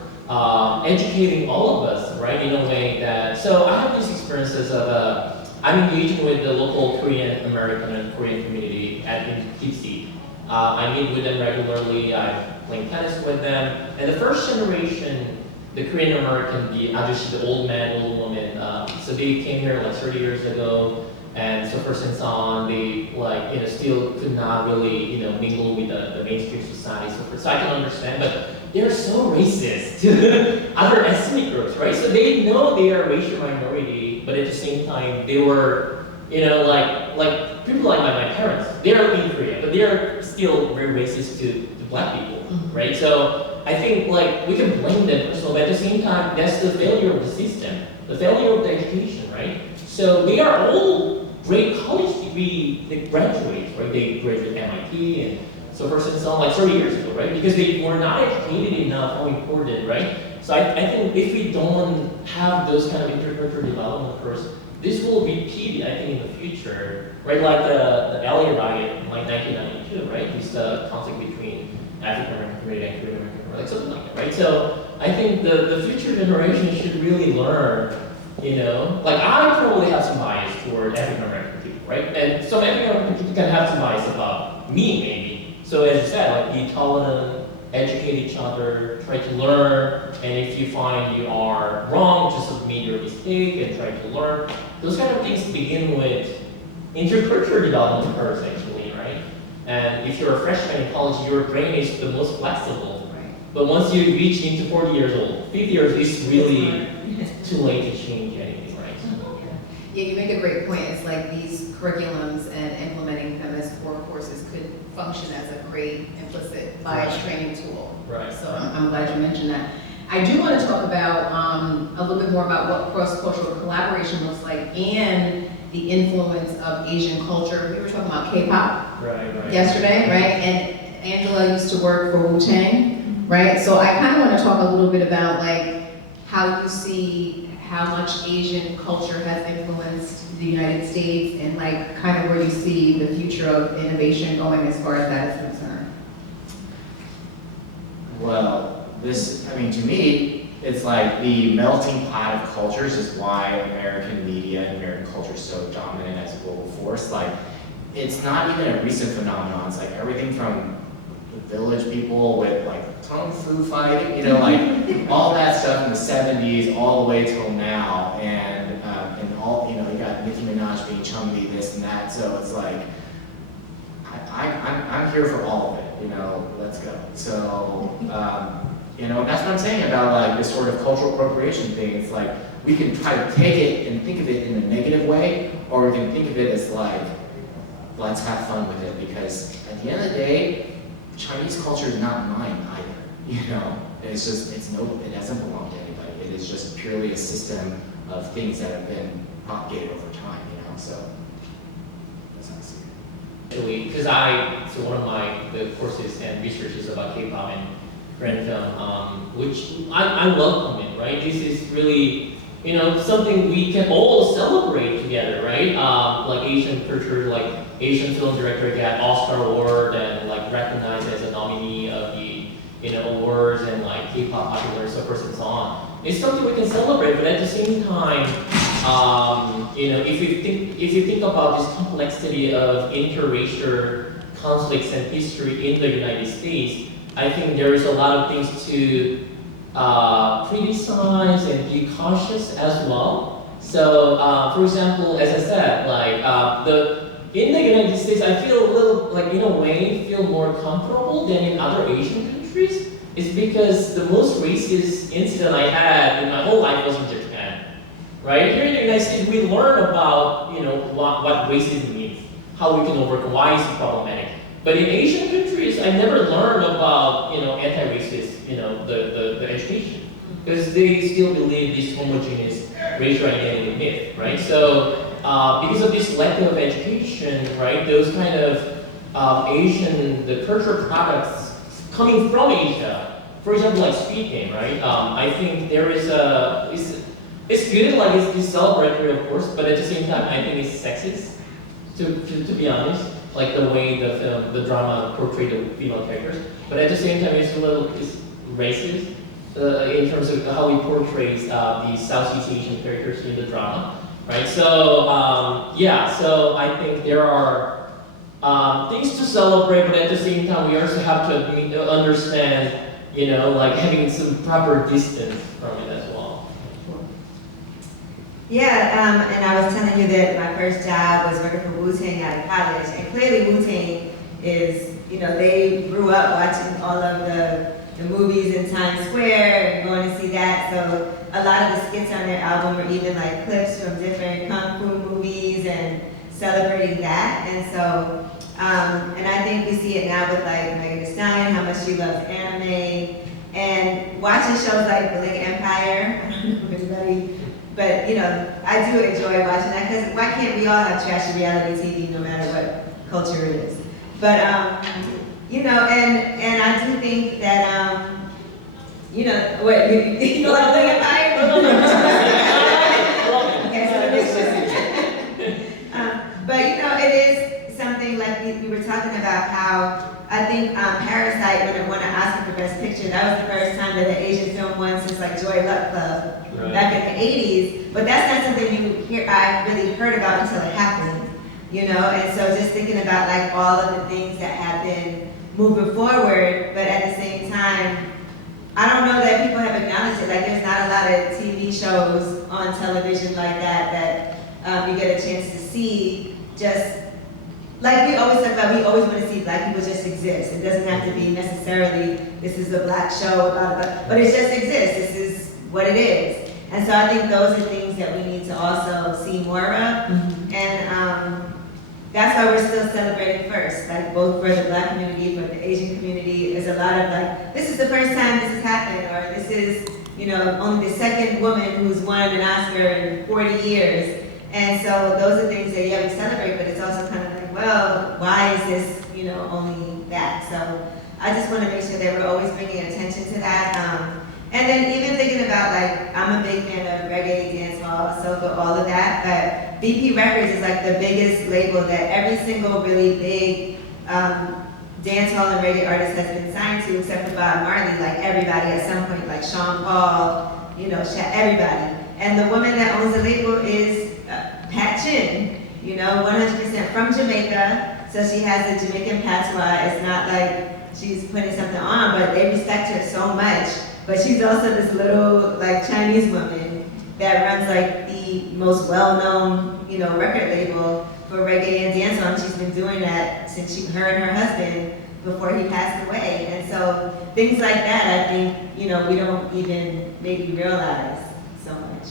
educating all of us, in a way that. So I have these experiences of I'm engaging with the local Korean American and Korean community in Gipson. I meet with them regularly. I'm playing tennis with them. And the first generation, the Korean American, the ajushi, the old man, old woman, so they came here like 30 years ago. And so first and so on, they still could not really mingle with the mainstream society. So I can understand, but they're so racist to other ethnic groups, right? So they know they are a racial minority, but at the same time, they were like people like my parents. They are in Korea, but they are still very racist to Black people, right? So I think we can blame them personally, but at the same time, that's the failure of the system, the failure of the education, right? So they are all great college degree graduates, right? They graduated MIT and so forth and so on, like 30 years ago, right? Because they were not educated enough how important, right? So I think if we don't have those kind of intercultural development first, this will repeat, I think, in the future, right? Like the LA riot in like 1992, right? This conflict between African American community and Korean American, like something like that, right? So I think the future generation should really learn, you know, like I probably have some bias toward African American people, right? And some African American people can have some bias about me, maybe. So as you said, like be tolerant, educate each other, try to learn, and if you find you are wrong, just admit your mistake and try to learn. Those kind of things begin with intercultural development first, actually, right? And if you're a freshman in college, your brain is the most flexible. Right. But once you reach into 40 years old, 50 years, it's really too late to change anything, right? Yeah, you make a great point. It's like these curriculums and implementing them as core courses could function as a great implicit bias training tool. Right. So I'm glad you mentioned that. I do want to talk about a little bit more about what cross-cultural collaboration looks like and the influence of Asian culture. We were talking about K-pop Right. yesterday, right? And Angela used to work for Wu-Tang, right? So I kind of want to talk a little bit about like how you see how much Asian culture has influenced the United States and like kind of where you see the future of innovation going as far as that is concerned. Well, to me, it's like the melting pot of cultures is why American media and American culture is so dominant as a global force. Like, it's not even a recent phenomenon. It's like everything from the village people with like kung fu fighting, you know, like all that stuff in the 70s all the way till now, and all, you know, you got Nicki Minaj being chummy, this and that. So it's like I'm here for all of it, you know. Let's go. So. You know, that's what I'm saying about like this sort of cultural appropriation thing. It's like we can try to take it and think of it in a negative way, or we can think of it as like, let's have fun with it, because at the end of the day, Chinese culture is not mine either. You know, it doesn't belong to anybody. It is just purely a system of things that have been propagated over time. You know, so that's how I see it. Actually, because so one of the courses and research is about K-pop and Korean film, which I welcome it, right? This is really, you know, something we can all celebrate together, right? Like Asian culture, like Asian film director got Oscar award and like recognized as a nominee of the, you know, awards and like K-pop popular, so forth and so on. It's something we can celebrate, but at the same time, you know, if you think about this complexity of interracial conflicts and history in the United States, I think there is a lot of things to criticize and be cautious as well. So, for example, as I said, like in the United States, I feel a little, like in a way, feel more comfortable than in other Asian countries. It's because the most racist incident I had in my whole life was in Japan, right? Here in the United States, we learn about, you know, what racism means, how we can overcome, why it's problematic. But in Asian countries, I never learned about, you know, anti-racist, you know, the education, because they still believe this homogeneous racial identity myth, right? So because of this lack of education, right, those kind of Asian, the cultural products coming from Asia, for example, like speaking, right? I think there is it's good, like it's celebratory, of course, but at the same time, I think it's sexist, to be honest. Like the way the drama portrayed the female characters, but at the same time it's racist in terms of how he portrays the Southeast Asian characters in the drama, right? So yeah, so I think there are things to celebrate, but at the same time we also have to understand, you know, like having some proper distance from it as well. Yeah, and I was telling you that my first job was working for Wu-Tang out of college, and clearly Wu-Tang is, you know, they grew up watching all of the movies in Times Square and going to see that, so a lot of the skits on their album were even like clips from different kung fu movies and celebrating that, and so, and I think we see it now with like Megan Thee Stallion, how much she loves anime, and watching shows like Bling Empire, I don't know if anybody. but you know, I do enjoy watching that because why can't we all have trashy reality TV no matter what culture it is? But you know, and I do think that you know what you know what I'm thinking about? Okay, so but you know, it is something like we were talking about how I think Parasite, when it won an Oscar for Best Picture, that was the first time that an Asian film won since like Joy Luck Club back in the 80s. But that's not something I really heard about until it happened, you know? And so just thinking about like all of the things that have been moving forward, but at the same time, I don't know that people have acknowledged it. Like there's not a lot of TV shows on television like that you get a chance to see. Just like we always talk about, we always want to see Black people just exist. It doesn't have to be necessarily, this is a Black show, but it just exists. This is what it is. And so I think those are things that we need to also see more of. And that's why we're still celebrating first, like both for the Black community, for the Asian community. There's a lot of like, this is the first time this has happened, or this is, you know, only the second woman who's won an Oscar in 40 years. And so those are things that, yeah, we celebrate, but it's also kind of like, well, why is this, you know, only that? So I just want to make sure that we're always bringing attention to that. And then even thinking about like, I'm a big fan of reggae, dancehall, soca, all of that, but BP Records is like the biggest label that every single really big dancehall and reggae artist has been signed to, except for Bob Marley, like everybody at some point, like Sean Paul, you know, everybody. And the woman that owns the label is Pat Chin, you know, 100% from Jamaica, so she has a Jamaican patois. It's not like she's putting something on, but they respect her so much. But she's also this little, like, Chinese woman that runs, like, the most well-known, you know, record label for reggae and dancehall. And she's been doing that since her and her husband, before he passed away. And so things like that, I think, you know, we don't even maybe realize so much.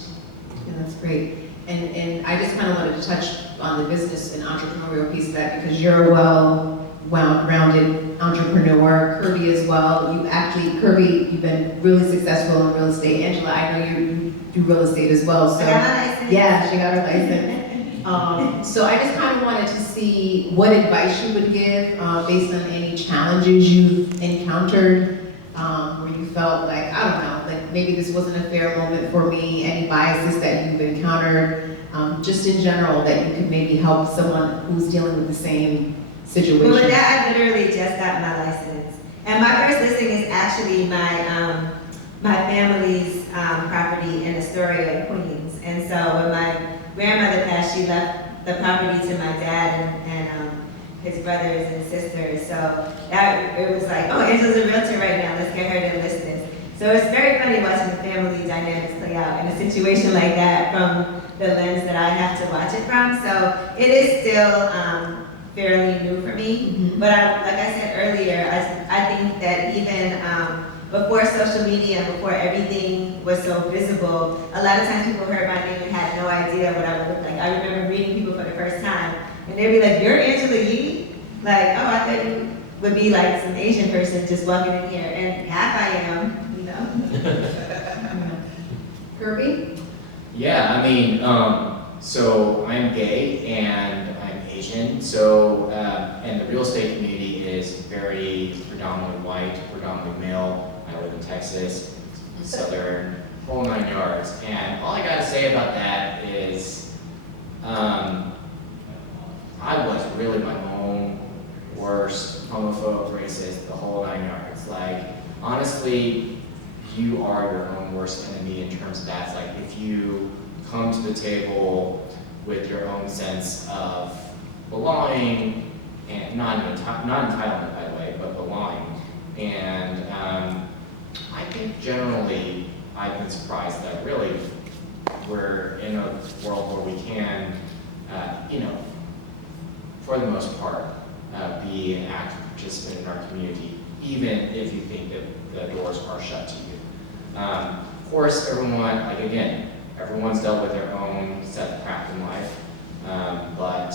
Yeah, that's great. And I just kind of wanted to touch on the business and entrepreneurial piece of that because you're a well-rounded entrepreneur, Kirby as well. Kirby, you've been really successful in real estate. Angela, I know you do real estate as well. So I got my license. yeah, she got her license. So I just kind of wanted to see what advice you would give based on any challenges you've encountered where you felt like, I don't know, like maybe this wasn't a fair moment for me, any biases that you've encountered, just in general that you could maybe help someone who's dealing with the same situation. Well, with that, I literally just got my license. And my first listing is actually my family's property in Astoria, Queens. And so when my grandmother passed, she left the property to my dad and his brothers and sisters. So it was like, oh, Angela's a realtor right now, let's get her to list this. So it's very funny watching the family dynamics play out in a situation like that from the lens that I have to watch it from. So it is still fairly new for me. But like I said earlier, I think that even before social media, before everything was so visible, a lot of times people heard my name and had no idea what I would look like. I remember meeting people for the first time, and they'd be like, "You're Angela Yee?" Like, "Oh, I thought you would be like some Asian person just walking in here," and half I am, you know. Kirby? Yeah, I mean, so I'm gay and I'm Asian, so, and the real estate community is very predominantly white, predominantly male. I live in Texas, southern, whole 9 yards. And all I gotta say about that is, I was really my own worst homophobe, racist, the whole 9 yards. Like, honestly, you are your own worst enemy in terms of that. It's like, if you come to the table with your own sense of belonging, and not entitlement, by the way, but belonging. And I think generally, I've been surprised that really we're in a world where we can, you know, for the most part, be an active participant in our community, even if you think that the doors are shut to you. Of course, everyone, like again, everyone's dealt with their own set of crap in life, but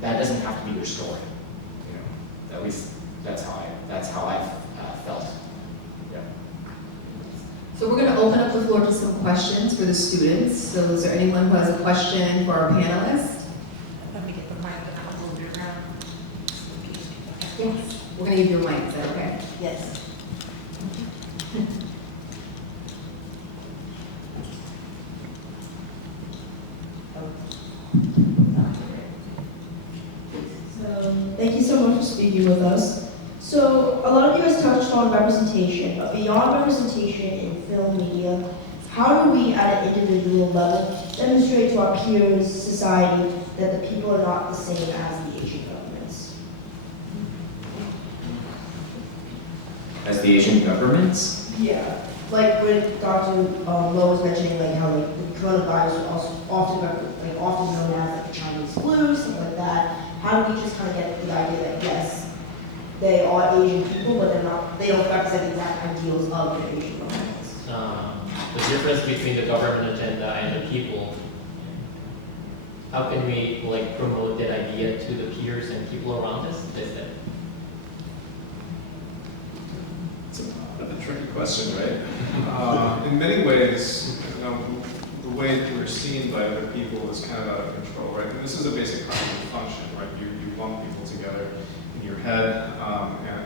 that doesn't have to be your story. You know, at least that's how I've felt. Yeah. So we're going to open up the floor floor to some questions for the students. So is there anyone who has a question for our panelists? Let me get the mic and I'll move it around. Yes. We're gonna give you a mic, is that okay? Yes. Thank you so much for speaking with us. So, a lot of you guys touched on representation, but beyond representation in film media, how do we at an individual level demonstrate to our peers, society, that the people are not the same as the Asian governments? As the Asian governments? Yeah. Like when Dr. Lowe was mentioning like how like the coronavirus was also often known as like the Chinese flu, something like that. How do we just kind of get the idea that yes, they are Asian people, but they don't represent the exact ideals of the Asian governments? The difference between the government agenda and the people. How can we like promote that idea to the peers and people around us? Is that It's a tricky question, right? In many ways, you know, the way that we're seen by other people is kind of out of control, right? And this is a basic cognitive function, right? You lump people together in your head,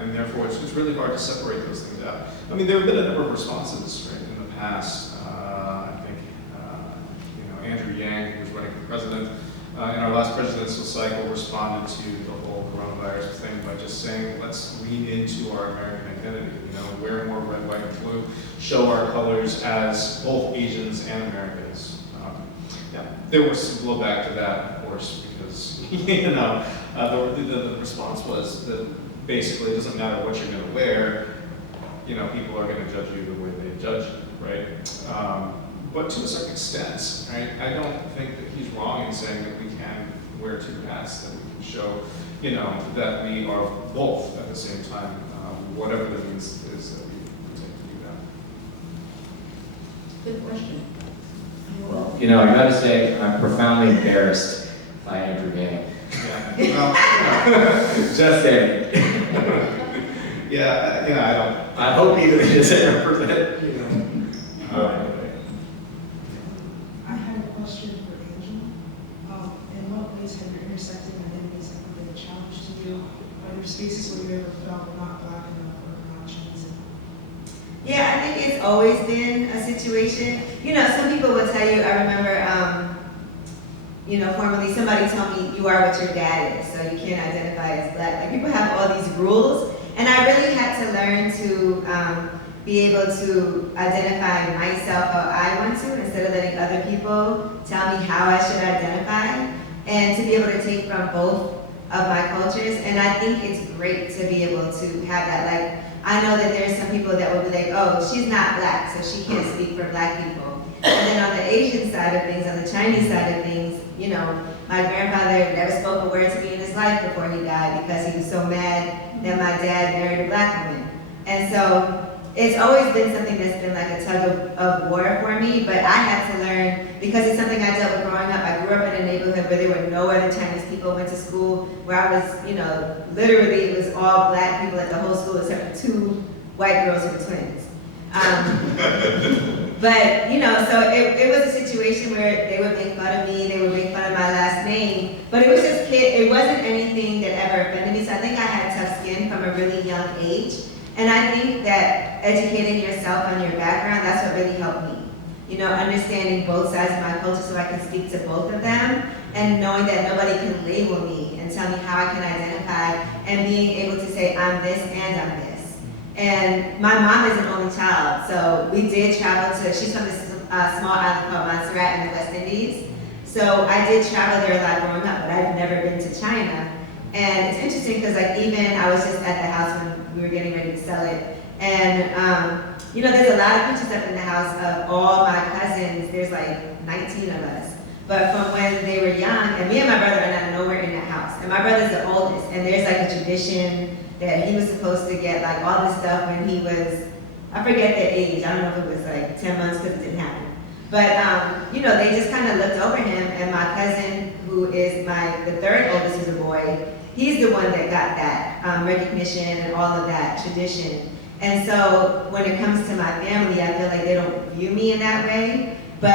and therefore it's really hard to separate those things out. I mean, there have been a number of responses, right, in the past. I think, Andrew Yang, who was running for president, in our last presidential cycle, responded to the whole coronavirus thing by just saying, let's lean into our American identity, wear more red, white, and blue, show our colors as both Asians and Americans. There was some blowback to that, of course, because, the response was that basically it doesn't matter what you're going to wear, people are going to judge you the way they judge you, right? But to a certain extent, right, I don't think that he's wrong in saying that we can wear two hats, that we can show, that we are both at the same time, whatever the means is that we take to do that. Good question. I gotta say, I'm profoundly embarrassed by Andrew Yang. Yeah. Just saying. Yeah, I hope he doesn't represent, I had a question for Angel. In what ways have your intersecting identities ever been a challenge to you? Are there spaces where you ever felt not black enough or not Chinese enough? Yeah, I think it's always been a situation. Some people will tell you, I remember, formerly somebody told me you are what your dad is, so you can't identify as black. Like people have all these rules, and I really had to learn to be able to identify myself how I want to instead of letting other people tell me how I should identify, and to be able to take from both of my cultures. And I think it's great to be able to have that. Like, I know that there's some people that will be like, oh, she's not black, so she can't speak for black people. And then on the Asian side of things, on the Chinese side of things, my grandfather never spoke a word to me in his life before he died because he was so mad that my dad married a black woman. And so it's always been something that's been like a tug of war for me, but I had to learn, because it's something I dealt with growing up. I grew up in a neighborhood where there were no other Chinese people, went to school where I was, literally it was all black people at the whole school except for 2 white girls who were twins. But, so it was a situation where they would make fun of me, they would make fun of my last name, but it was just, it wasn't anything that ever offended me. So I think I had tough skin from a really young age. And I think that educating yourself on your background, that's what really helped me. Understanding both sides of my culture so I can speak to both of them, and knowing that nobody can label me and tell me how I can identify, and being able to say I'm this and I'm this. And my mom is an only child, so we did travel to, she's from this small island called Montserrat in the West Indies. So I did travel there a lot growing up, but I've never been to China. And it's interesting because even I was just at the house when we were getting ready to sell it. And, there's a lot of pictures up in the house of all my cousins. There's like 19 of us. But from when they were young, and me and my brother are not nowhere in that house. And my brother's the oldest, and there's like a tradition that he was supposed to get like all this stuff when he was, I forget the age. I don't know if it was like 10 months because it didn't happen. But, they just kind of looked over him, and my cousin, who is the third oldest, who's a boy, he's the one that got that recognition and all of that tradition. And so when it comes to my family, I feel like they don't view me in that way. But,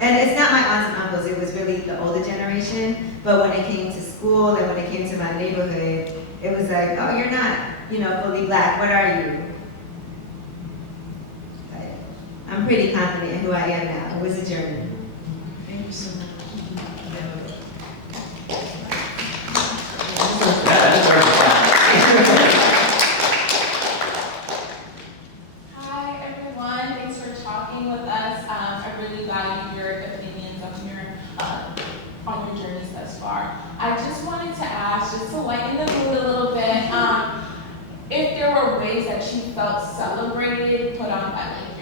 and it's not my aunts and uncles, it was really the older generation. But when it came to school and when it came to my neighborhood, it was like, oh, you're not, fully black, what are you? But I'm pretty confident in who I am now. It was a journey. Thank you so much. Hi everyone, thanks for talking with us. I really value your opinions on your journeys thus far. I just wanted to ask, just to lighten the mood a little bit, if there were ways that you felt celebrated, put on by like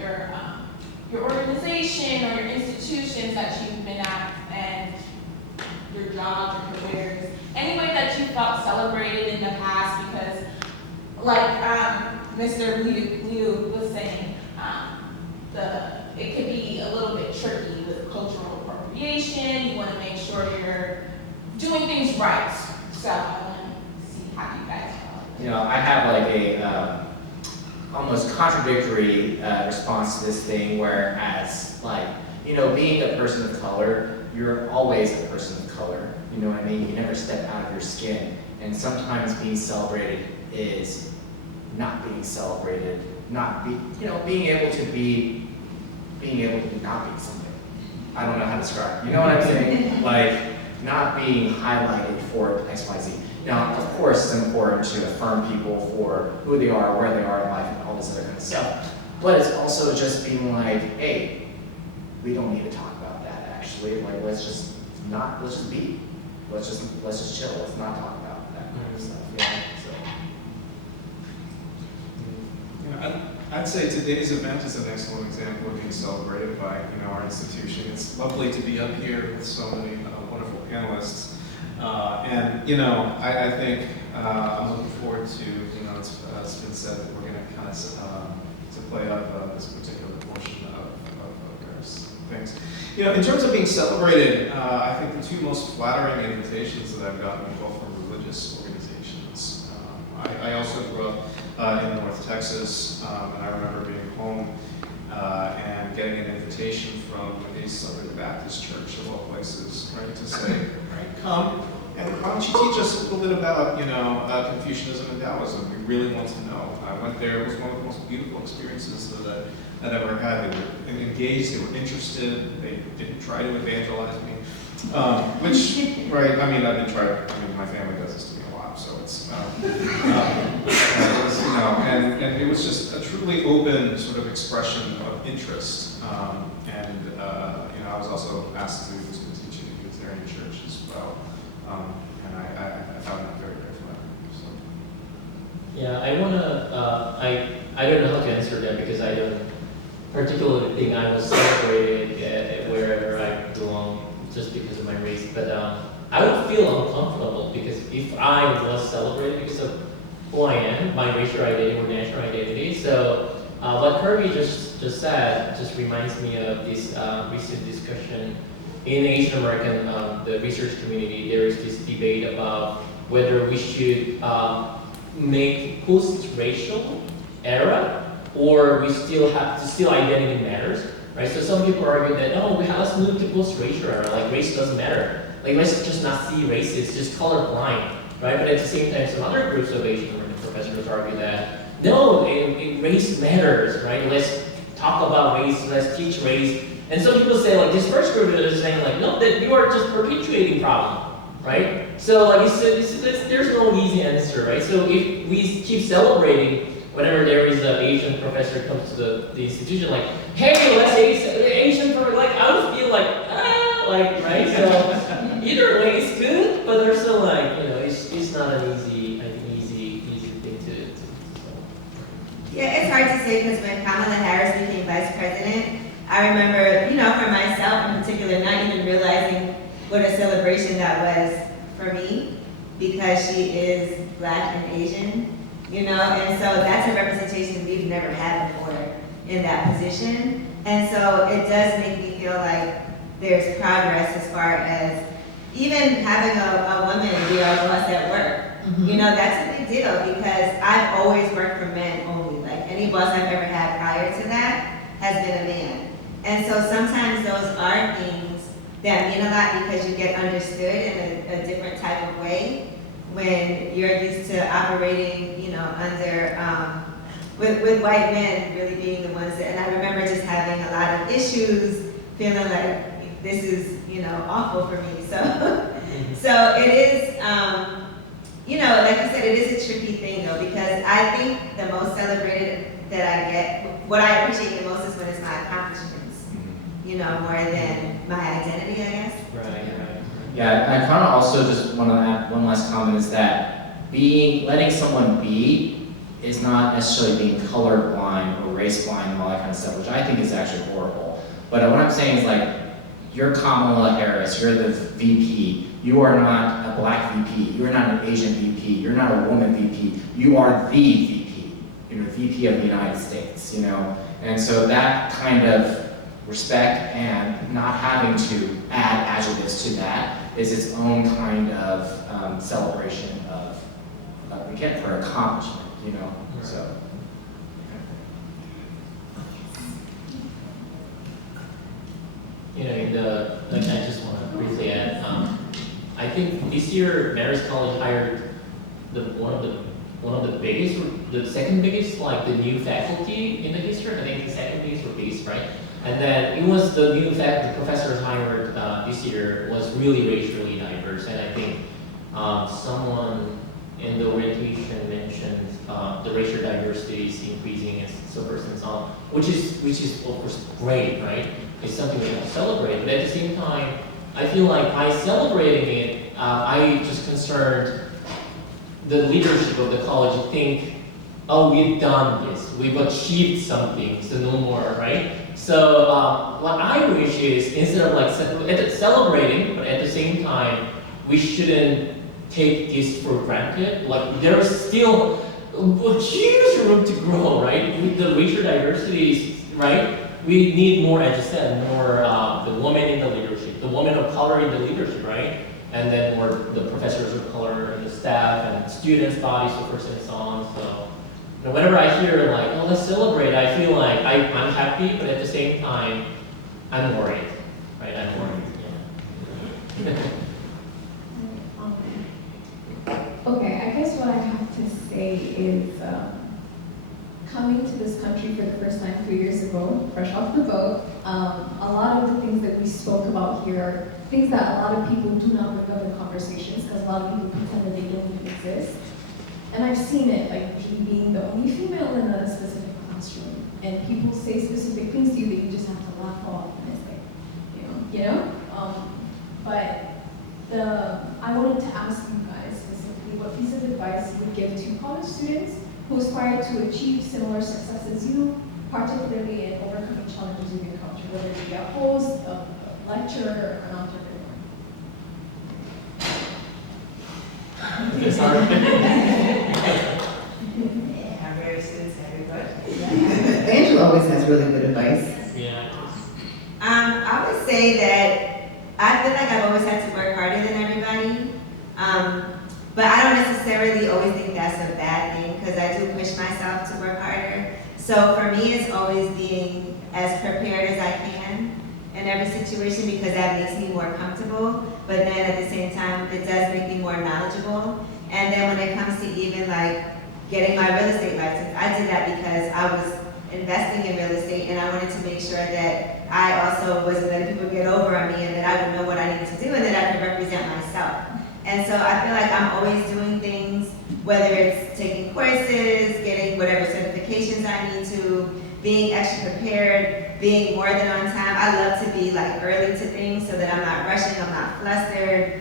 your organization or your institutions that you've been at and your jobs or careers, any way that you felt celebrated in the past, because like Mr. Liu was saying, it could be a little bit tricky with cultural appropriation. You want to make sure you're doing things right. So I want to see how you guys feel. I have like a almost contradictory response to this thing, whereas like, being a person of color, you're always a person of color. You know what I mean? You never step out of your skin. And sometimes being celebrated is not being celebrated, being able to not be something. I don't know how to describe it. You know what I'm saying? Like, not being highlighted for X, Y, Z. Now, of course, it's important to affirm people for who they are, where they are in life, and all this other kind of stuff. But it's also just being like, hey, we don't need to talk about that actually. Like, let's just be. Let's just chill. Let's not talk about that kind of stuff. I'd say today's event is an excellent example of being celebrated by our institution. It's lovely to be up here with so many wonderful panelists, and I think I'm looking forward to it's been said that we're going to kind of to play up this particular portion of various things. In terms of being celebrated, I think the two most flattering invitations that I've gotten are both from religious organizations. I also grew up in North Texas, and I remember being home and getting an invitation from a Southern Baptist church, of all places, right, to say, right, come, and why don't you teach us a little bit about, Confucianism and Taoism? We really want to know. I went there, it was one of the most beautiful experiences that I'd ever had. They were engaged, they were interested, they didn't try to evangelize me, right, my family does this to me a lot, so it's, and it was just a truly open sort of expression of interest. I was also asked to teach in a Unitarian church as well, and I found that very, very flattering. So. Yeah, I don't know how to answer that because I don't particularly think I was celebrated wherever I belong just because of my race, but I would feel uncomfortable because if I was celebrated because of who I am, my racial identity or national identity. So what Kirby just said just reminds me of this recent discussion in Asian American the research community. There is this debate about whether we should make post-racial era or we still identity matters, right? So some people argue that let's move to post-racial era, like race doesn't matter. Like let's just not see race, it's just colorblind, right? But at the same time, some other groups of Asian American professors argue that no, race matters, right? Let's talk about race, let's teach race. And some people say like this first group is saying like, no, that you are just perpetuating problem, right? So like there's no easy answer, right? So if we keep celebrating whenever there is an Asian professor comes to the institution, like, hey, let's Asian for like I would feel like right? So either way is good, but there's still like, it's not an easy thing to do. Yeah, it's hard to say because when Kamala Harris became vice president, I remember, for myself in particular, not even realizing what a celebration that was for me because she is Black and Asian, and so that's a representation we've never had before in that position. And so it does make me feel like there's progress as far as even having a woman be our boss at work. Mm-hmm. That's a big deal because I've always worked for men only. any boss I've ever had prior to that has been a man. And so sometimes those are things that mean a lot because you get understood in a different type of way when you're used to operating, you know, under, with white men really being the ones that, and I remember just having a lot of issues, feeling like this is, you know, awful for me. So it is, you know, like I said, it is a tricky thing though, because I think the most celebrated that I get, what I appreciate the most is when it's my accomplishments, you know, more than my identity, I guess. Right. Yeah, and I kind of also just want to add one last comment is that letting someone be is not necessarily being colorblind or race blind and all that kind of stuff, which I think is actually horrible. But what I'm saying is like, you're Kamala Harris, you're the VP, you are not a black VP, you're not an Asian VP, you're not a woman VP, you are the VP, you're the VP of the United States, you know? And so that kind of respect and not having to add adjectives to that is its own kind of celebration of we get for accomplishment, you know? Right. So. You know, like I just want to briefly add, I think this year Marist College hired one of the biggest, the second biggest, like the new faculty in the history. I think the second biggest were based, right? And then it was the new the professors hired this year was really racially diverse, and I think someone in the orientation mentioned the racial diversity is increasing and so forth and so on, which is of course great, right? It's something we have to celebrate, but at the same time, I feel like by celebrating it, I just concerned the leadership of the college to think, oh, we've done this, we've achieved something, so no more, right? So what I wish is instead of like celebrating, but at the same time, we shouldn't take this for granted. Like there's still a huge room to grow, right? With the racial diversity, right? We need more, as you said, more the women in the leadership, the women of color in the leadership, right? And then more the professors of color and the staff and students' bodies, so forth and so on. So, you know, whenever I hear like, oh, let's celebrate, I feel like I'm happy, but at the same time, I'm worried, right? I'm worried. Yeah. Okay, I guess what I have to say is coming to this country for the first time 3 years ago, fresh off the boat, a lot of the things that we spoke about here are things that a lot of people do not bring up in conversations because a lot of people pretend that they don't even exist. And I've seen it, like me being the only female in a specific classroom, and people say specific things to you that you just have to laugh off, and it's like, you know. But I wanted to ask you guys specifically what piece of advice you would give to college students who aspire to achieve similar success as you, particularly in overcoming challenges you encounter, whether it be a host, a lecturer, or an entrepreneur. It's hard. Our very students, everybody. Angela always has really good advice. Yeah. I would say that I feel like I've always had to work harder than everybody. But I don't necessarily always think that's a bad thing because I do push myself to work harder. So for me, it's always being as prepared as I can in every situation because that makes me more comfortable. But then at the same time, it does make me more knowledgeable. And then when it comes to even like getting my real estate license, I did that because I was investing in real estate and I wanted to make sure that I also wasn't letting people get over on me and that I would know what I needed to do and that I could represent myself. And so I feel like I'm always doing things, whether it's taking courses, getting whatever certifications I need to, being extra prepared, being more than on time. I love to be like early to things so that I'm not rushing, I'm not flustered.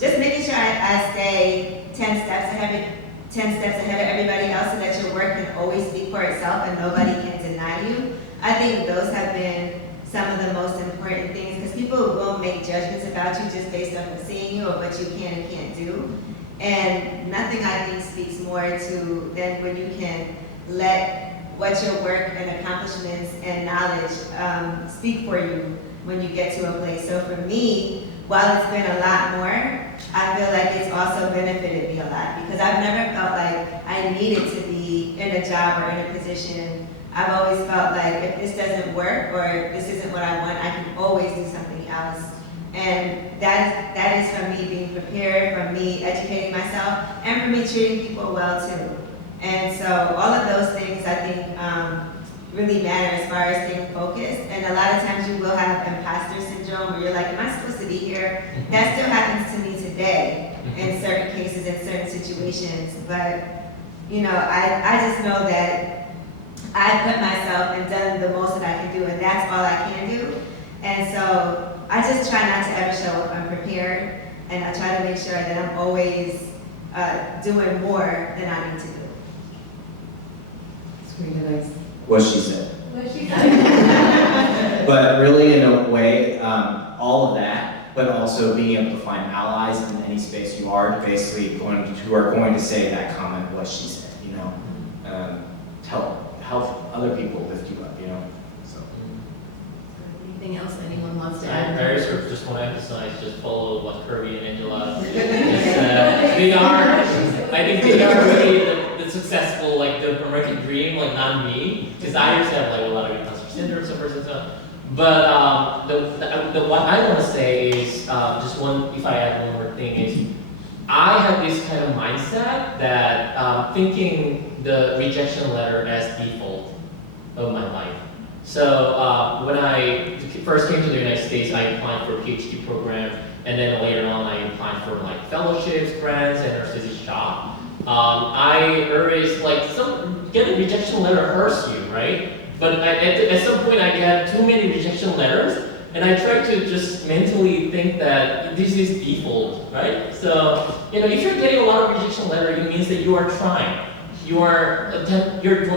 Just making sure I stay 10 steps ahead of everybody else so that your work can always speak for itself and nobody can deny you. I think those have been some of the most important things because people will make judgments about you just based on seeing you or what you can and can't do. And nothing I think speaks more to than when you can let what your work and accomplishments and knowledge speak for you when you get to a place. So for me, while it's been a lot more, I feel like it's also benefited me a lot because I've never felt like I needed to be in a job or in a position, I've always felt like if this doesn't work or if this isn't what I want, I can always do something else. And that is from me being prepared, from me educating myself, and from me treating people well too. And so all of those things I think really matter as far as staying focused. And a lot of times you will have imposter syndrome where you're like, am I supposed to be here? That still happens to me today in certain cases, in certain situations. But, you know, I just know that I put myself and done the most that I can do, and that's all I can do. And so I just try not to ever show up unprepared, and I try to make sure that I'm always doing more than I need to do. It's great advice. What she said. What she said. But really, in a way, all of that, but also being able to find allies in any space you are, basically who are going to say that comment, what she said, you know, help other people lift you up, you know. So. Anything else anyone wants to I add? very sort of just want to emphasize, just follow what Kirby and Angela. They are, I think they are really the successful, like the American dream, like not me, because I used to have like a lot of imposter syndrome, so forth and so on. But the what I want to say is just one. If I add one more thing is, I have this kind of mindset that thinking the rejection letter as default of my life. So when I first came to the United States, I applied for a PhD program, and then later on I applied for like fellowships, grants, and a physics job. I always like getting a rejection letter hurts you, right? But at some point I get too many rejection letters, and I try to just mentally think that this is default, right? So you know, if you're getting a lot of rejection letters, it means that you are trying. You're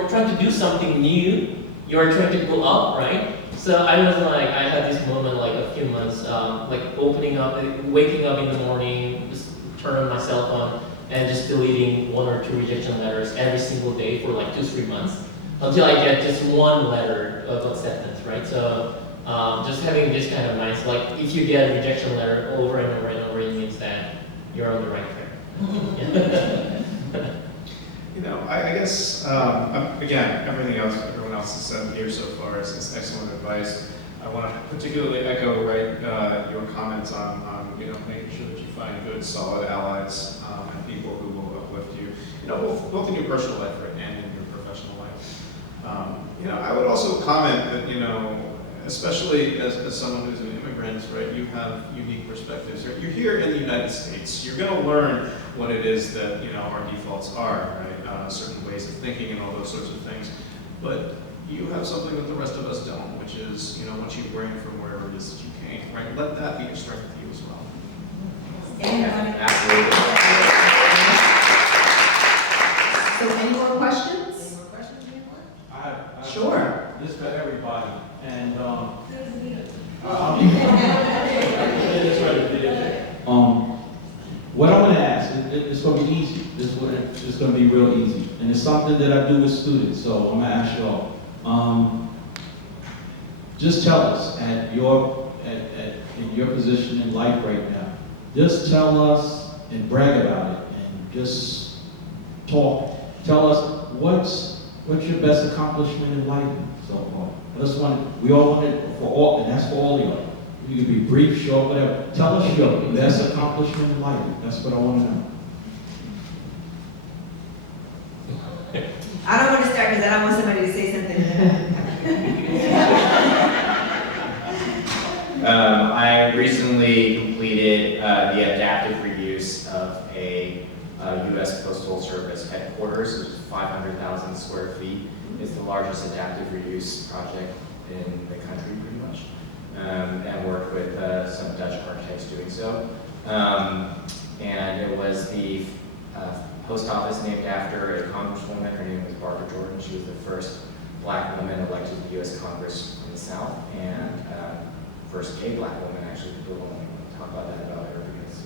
trying to do something new. You're trying to go up, right? So I was like, I had this moment like a few months, like opening up, waking up in the morning, just turning my cell phone, and just deleting 1 or 2 rejection letters every single day for like 2-3 months until I get just one letter of acceptance, right? So just having this kind of mindset, like if you get a rejection letter over and over and over, it means that you're on the right track. You know, I guess, again, everything else everyone else has said here so far is excellent advice. I want to particularly echo your comments on you know, making sure that you find good, solid allies and people who will uplift you. You know, both in your personal life and in your professional life. You know, I would also comment that, you know, especially as someone who's an immigrant, right, you have unique perspectives. You're here in the United States. You're going to learn what it is that, you know, our defaults are, right? Certain ways of thinking and all those sorts of things. But you have something that the rest of us don't, which is, you know, once you bring from wherever it is that you came, right? Let that be a strength to you as well. Absolutely. So any more questions? Any more questions, anyone? I have Sure. this for everybody, and what I'm going to ask, it's going to be easy. It's going to be real easy, and it's something that I do with students. So I'm going to ask you all. Just tell us in your position in life right now. Just tell us and brag about it, and just talk. Tell us what's your best accomplishment in life so far. We all want it for all, and that's for all of y'all. You can be brief, short, whatever. Tell us your best accomplishment in life. That's what I want to know. I don't want to start because I don't want somebody to say something. I recently completed the adaptive reuse of a U.S. Postal Service headquarters. It's 500,000 square feet. It's the largest adaptive reuse project in the country, pretty much. And worked with some Dutch architects doing so. And it was the post office named after a congresswoman. Her name was Barbara Jordan. She was the first black woman elected to the U.S. Congress in the South, and first gay black woman, actually. People don't talk about that about her because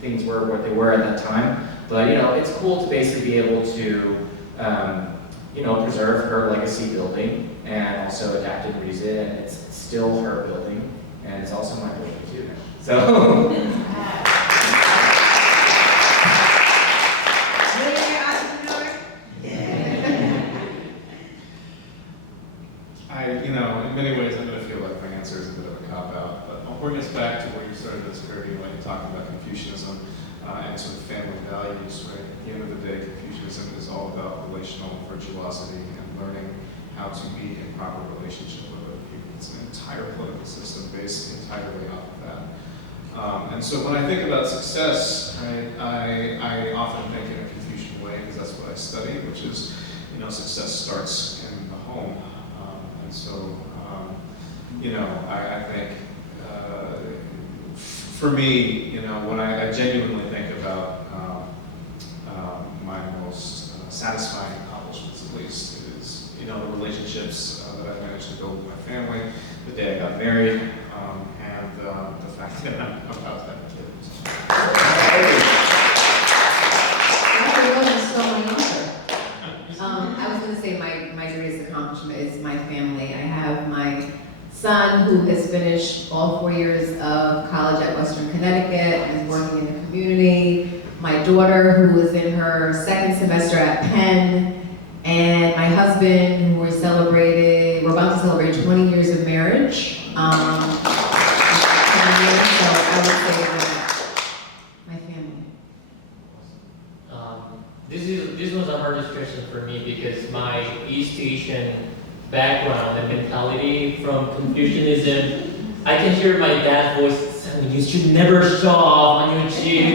things were what they were at that time. But you know, it's cool to basically be able to you know, preserve her legacy building and also adapt and reuse it. And it's still her building, and it's also my building too. So. Millionaire entrepreneur? Yeah. many ways, I'm going to feel like my answer is a bit of a cop-out, but I'll bring us back to where you started this, Kirby, when you talked about Confucianism and sort of family values, right? At the end of the day, Confucianism is all about relational virtuosity and learning how to be in proper relationship with other people. It's an entire political system based entirely off of that. And so when I think about success, right, I often think in a Confucian way, because that's what I study, which is, success starts in the home. And so, I think for me, when I genuinely think about my most satisfying accomplishments, at least, is, the relationships that I managed to build with my family, the day I got married, and the fact that I'm about to have kids. That wasn't so my answer. I was going to say my greatest accomplishment is my family. I have my son who has finished all 4 years of college at Western Connecticut and is working in the community. My daughter who is in her second semester at Penn, and my husband who we're about to celebrate 20 years of marriage. So I would say my family. This was the hardest question for me because my East Asian background and mentality from Confucianism, I can hear my dad's voice saying, "You should never show off on your chin."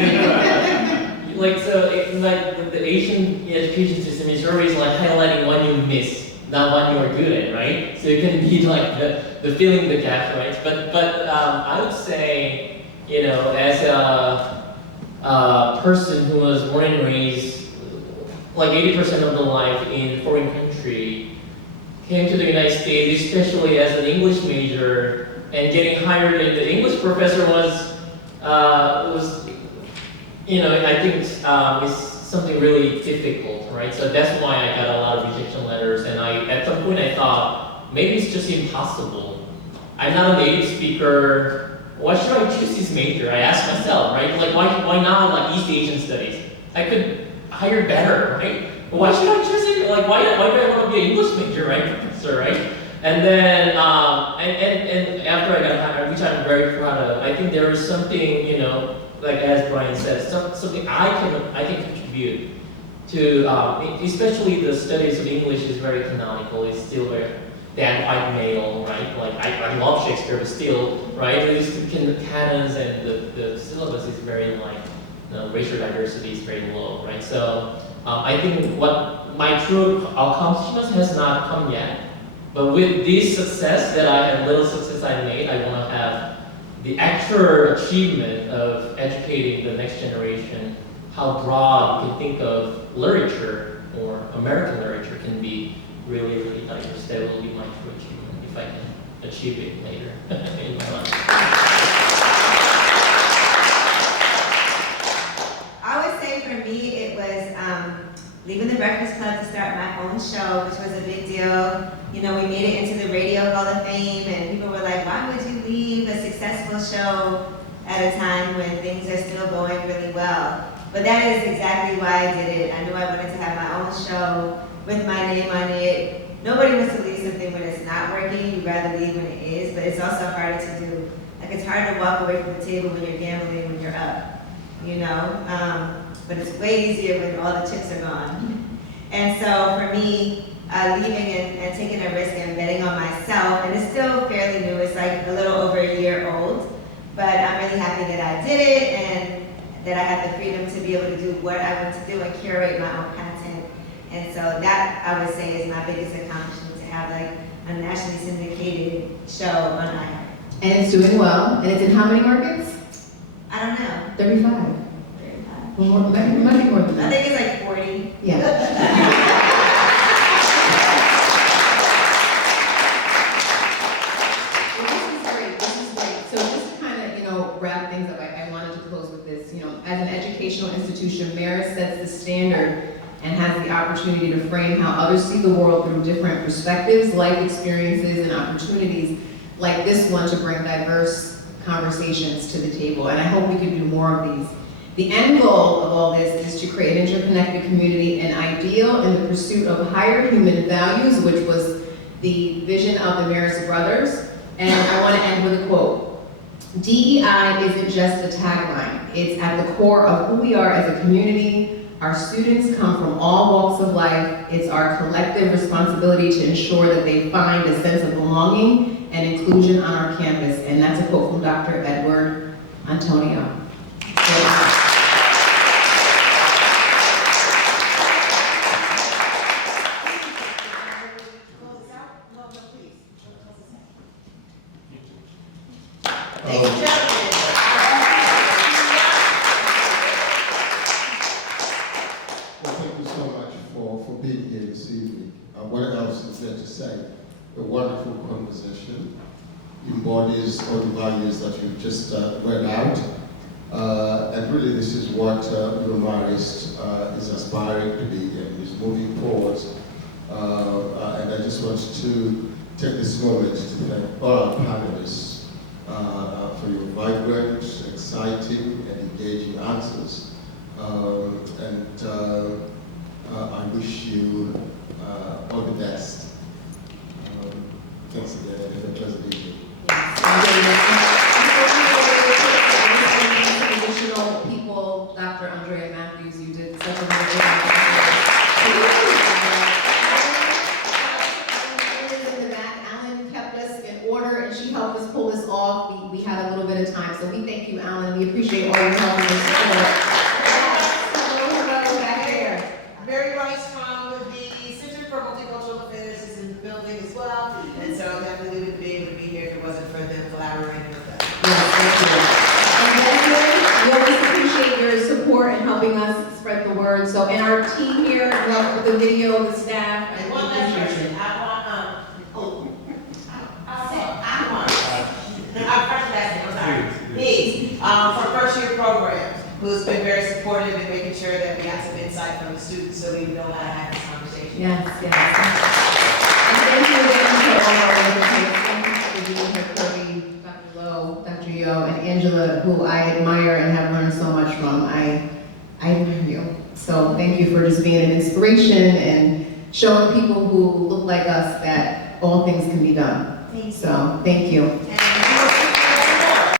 Like the Asian education system is always like highlighting what you miss, not what you are good at, right? So it can be like the filling the gaps, right? But I would say, as a person who was born and raised like 80% of the life in a foreign country, came to the United States, especially as an English major, and getting hired as the English professor was I think is something really difficult, right? So that's why I got a lot of rejection letters, and at some point I thought, maybe it's just impossible. I'm not a native speaker. Why should I choose this major? I asked myself, right? Like, why not like East Asian studies? I could hire better, right? Why should I choose it? Like, why do I want to be an English major, right, professor, right? And then, and after I got hired, which I'm very proud of, I think there is something, like as Brian said, something I can contribute to, especially the studies of English is very canonical. It's still very white male, right? Like I love Shakespeare, but still, right? It's the canons and the syllabus is very like, racial diversity is very low, right? So I think what my true accomplishment has not come yet, but with this success little success I made, I want to have the actual achievement of educating the next generation, how broad you can think of literature or American literature can be really, really diverse. That will be my true achievement if I can achieve it later in my life. I would say for me, it was leaving the Breakfast Club to start my own show, which was a big deal. We made it into the Radio Hall of Fame, and people were like, why would you leave a successful show at a time when things are still going really well? But that is exactly why I did it. I knew I wanted to have my own show with my name on it. Nobody wants to leave something when it's not working. You'd rather leave when it is, but it's also harder to do. Like, it's hard to walk away from the table when you're gambling, when you're up, but it's way easier when all the chips are gone. And so for me, leaving and taking a risk and betting on myself, and it's still fairly new, it's like a little over a year old, but I'm really happy that I did it and that I had the freedom to be able to do what I want to do and curate my own content. And so that, I would say, is my biggest accomplishment, to have like a nationally syndicated show on iHeart. And it's doing well. And it's in how many markets? I don't know. 35. Well, it might be more than I that. think it's like 40. Yeah. This is great. So just to kind of, wrap things up, I wanted to close with this. As an educational institution, Marist sets the standard and has the opportunity to frame how others see the world through different perspectives, life experiences, and opportunities like this one to bring diverse conversations to the table. And I hope we can do more of these. The end goal of all this is to create an interconnected community, an ideal in the pursuit of higher human values, which was the vision of the Marist brothers, and I want to end with a quote. DEI isn't just a tagline. It's at the core of who we are as a community. Our students come from all walks of life. It's our collective responsibility to ensure that they find a sense of belonging and inclusion on our campus. And that's a quote from Dr. Edward Antonio. Ladies and gentlemen. Well, thank you so much for being here this evening. What else is there to say? A wonderful conversation embodies all the values that you've just read out. And really this is what Marist is aspiring to be and is moving towards. And I just want to take this moment to thank all our panelists for your vibrant, exciting, and engaging answers. I wish you all the best. Thanks again, and have a pleasant evening. Additional people, Dr. Andrea Matthews, you did such a great job. In the back, Alan kept us in order, and she helped us pull this off. We had a little bit of time, so we thank you, Alan. We appreciate all your help and your support. Hello, back there. Very Rice from the Center for Multicultural Affairs is in the building as well, and so definitely we would be able to be here if it wasn't for them collaborating with us. Yes, thank you. And Desmond, we always appreciate your support in helping us spread the word. So, and our team here, the video, the staff, And one last question, I want, Please, for first year programs, who's been very supportive in making sure that we have some insight from the students so we know how to have this conversation. Yes, yes. And thank you again to all our organizations. Thank you for being here, Kirby, Dr. Lowe, Dr. Yo, and Angela, who I admire and have learned so much from. I admire you. So thank you for just being an inspiration and showing people who look like us that all things can be done. So thank you.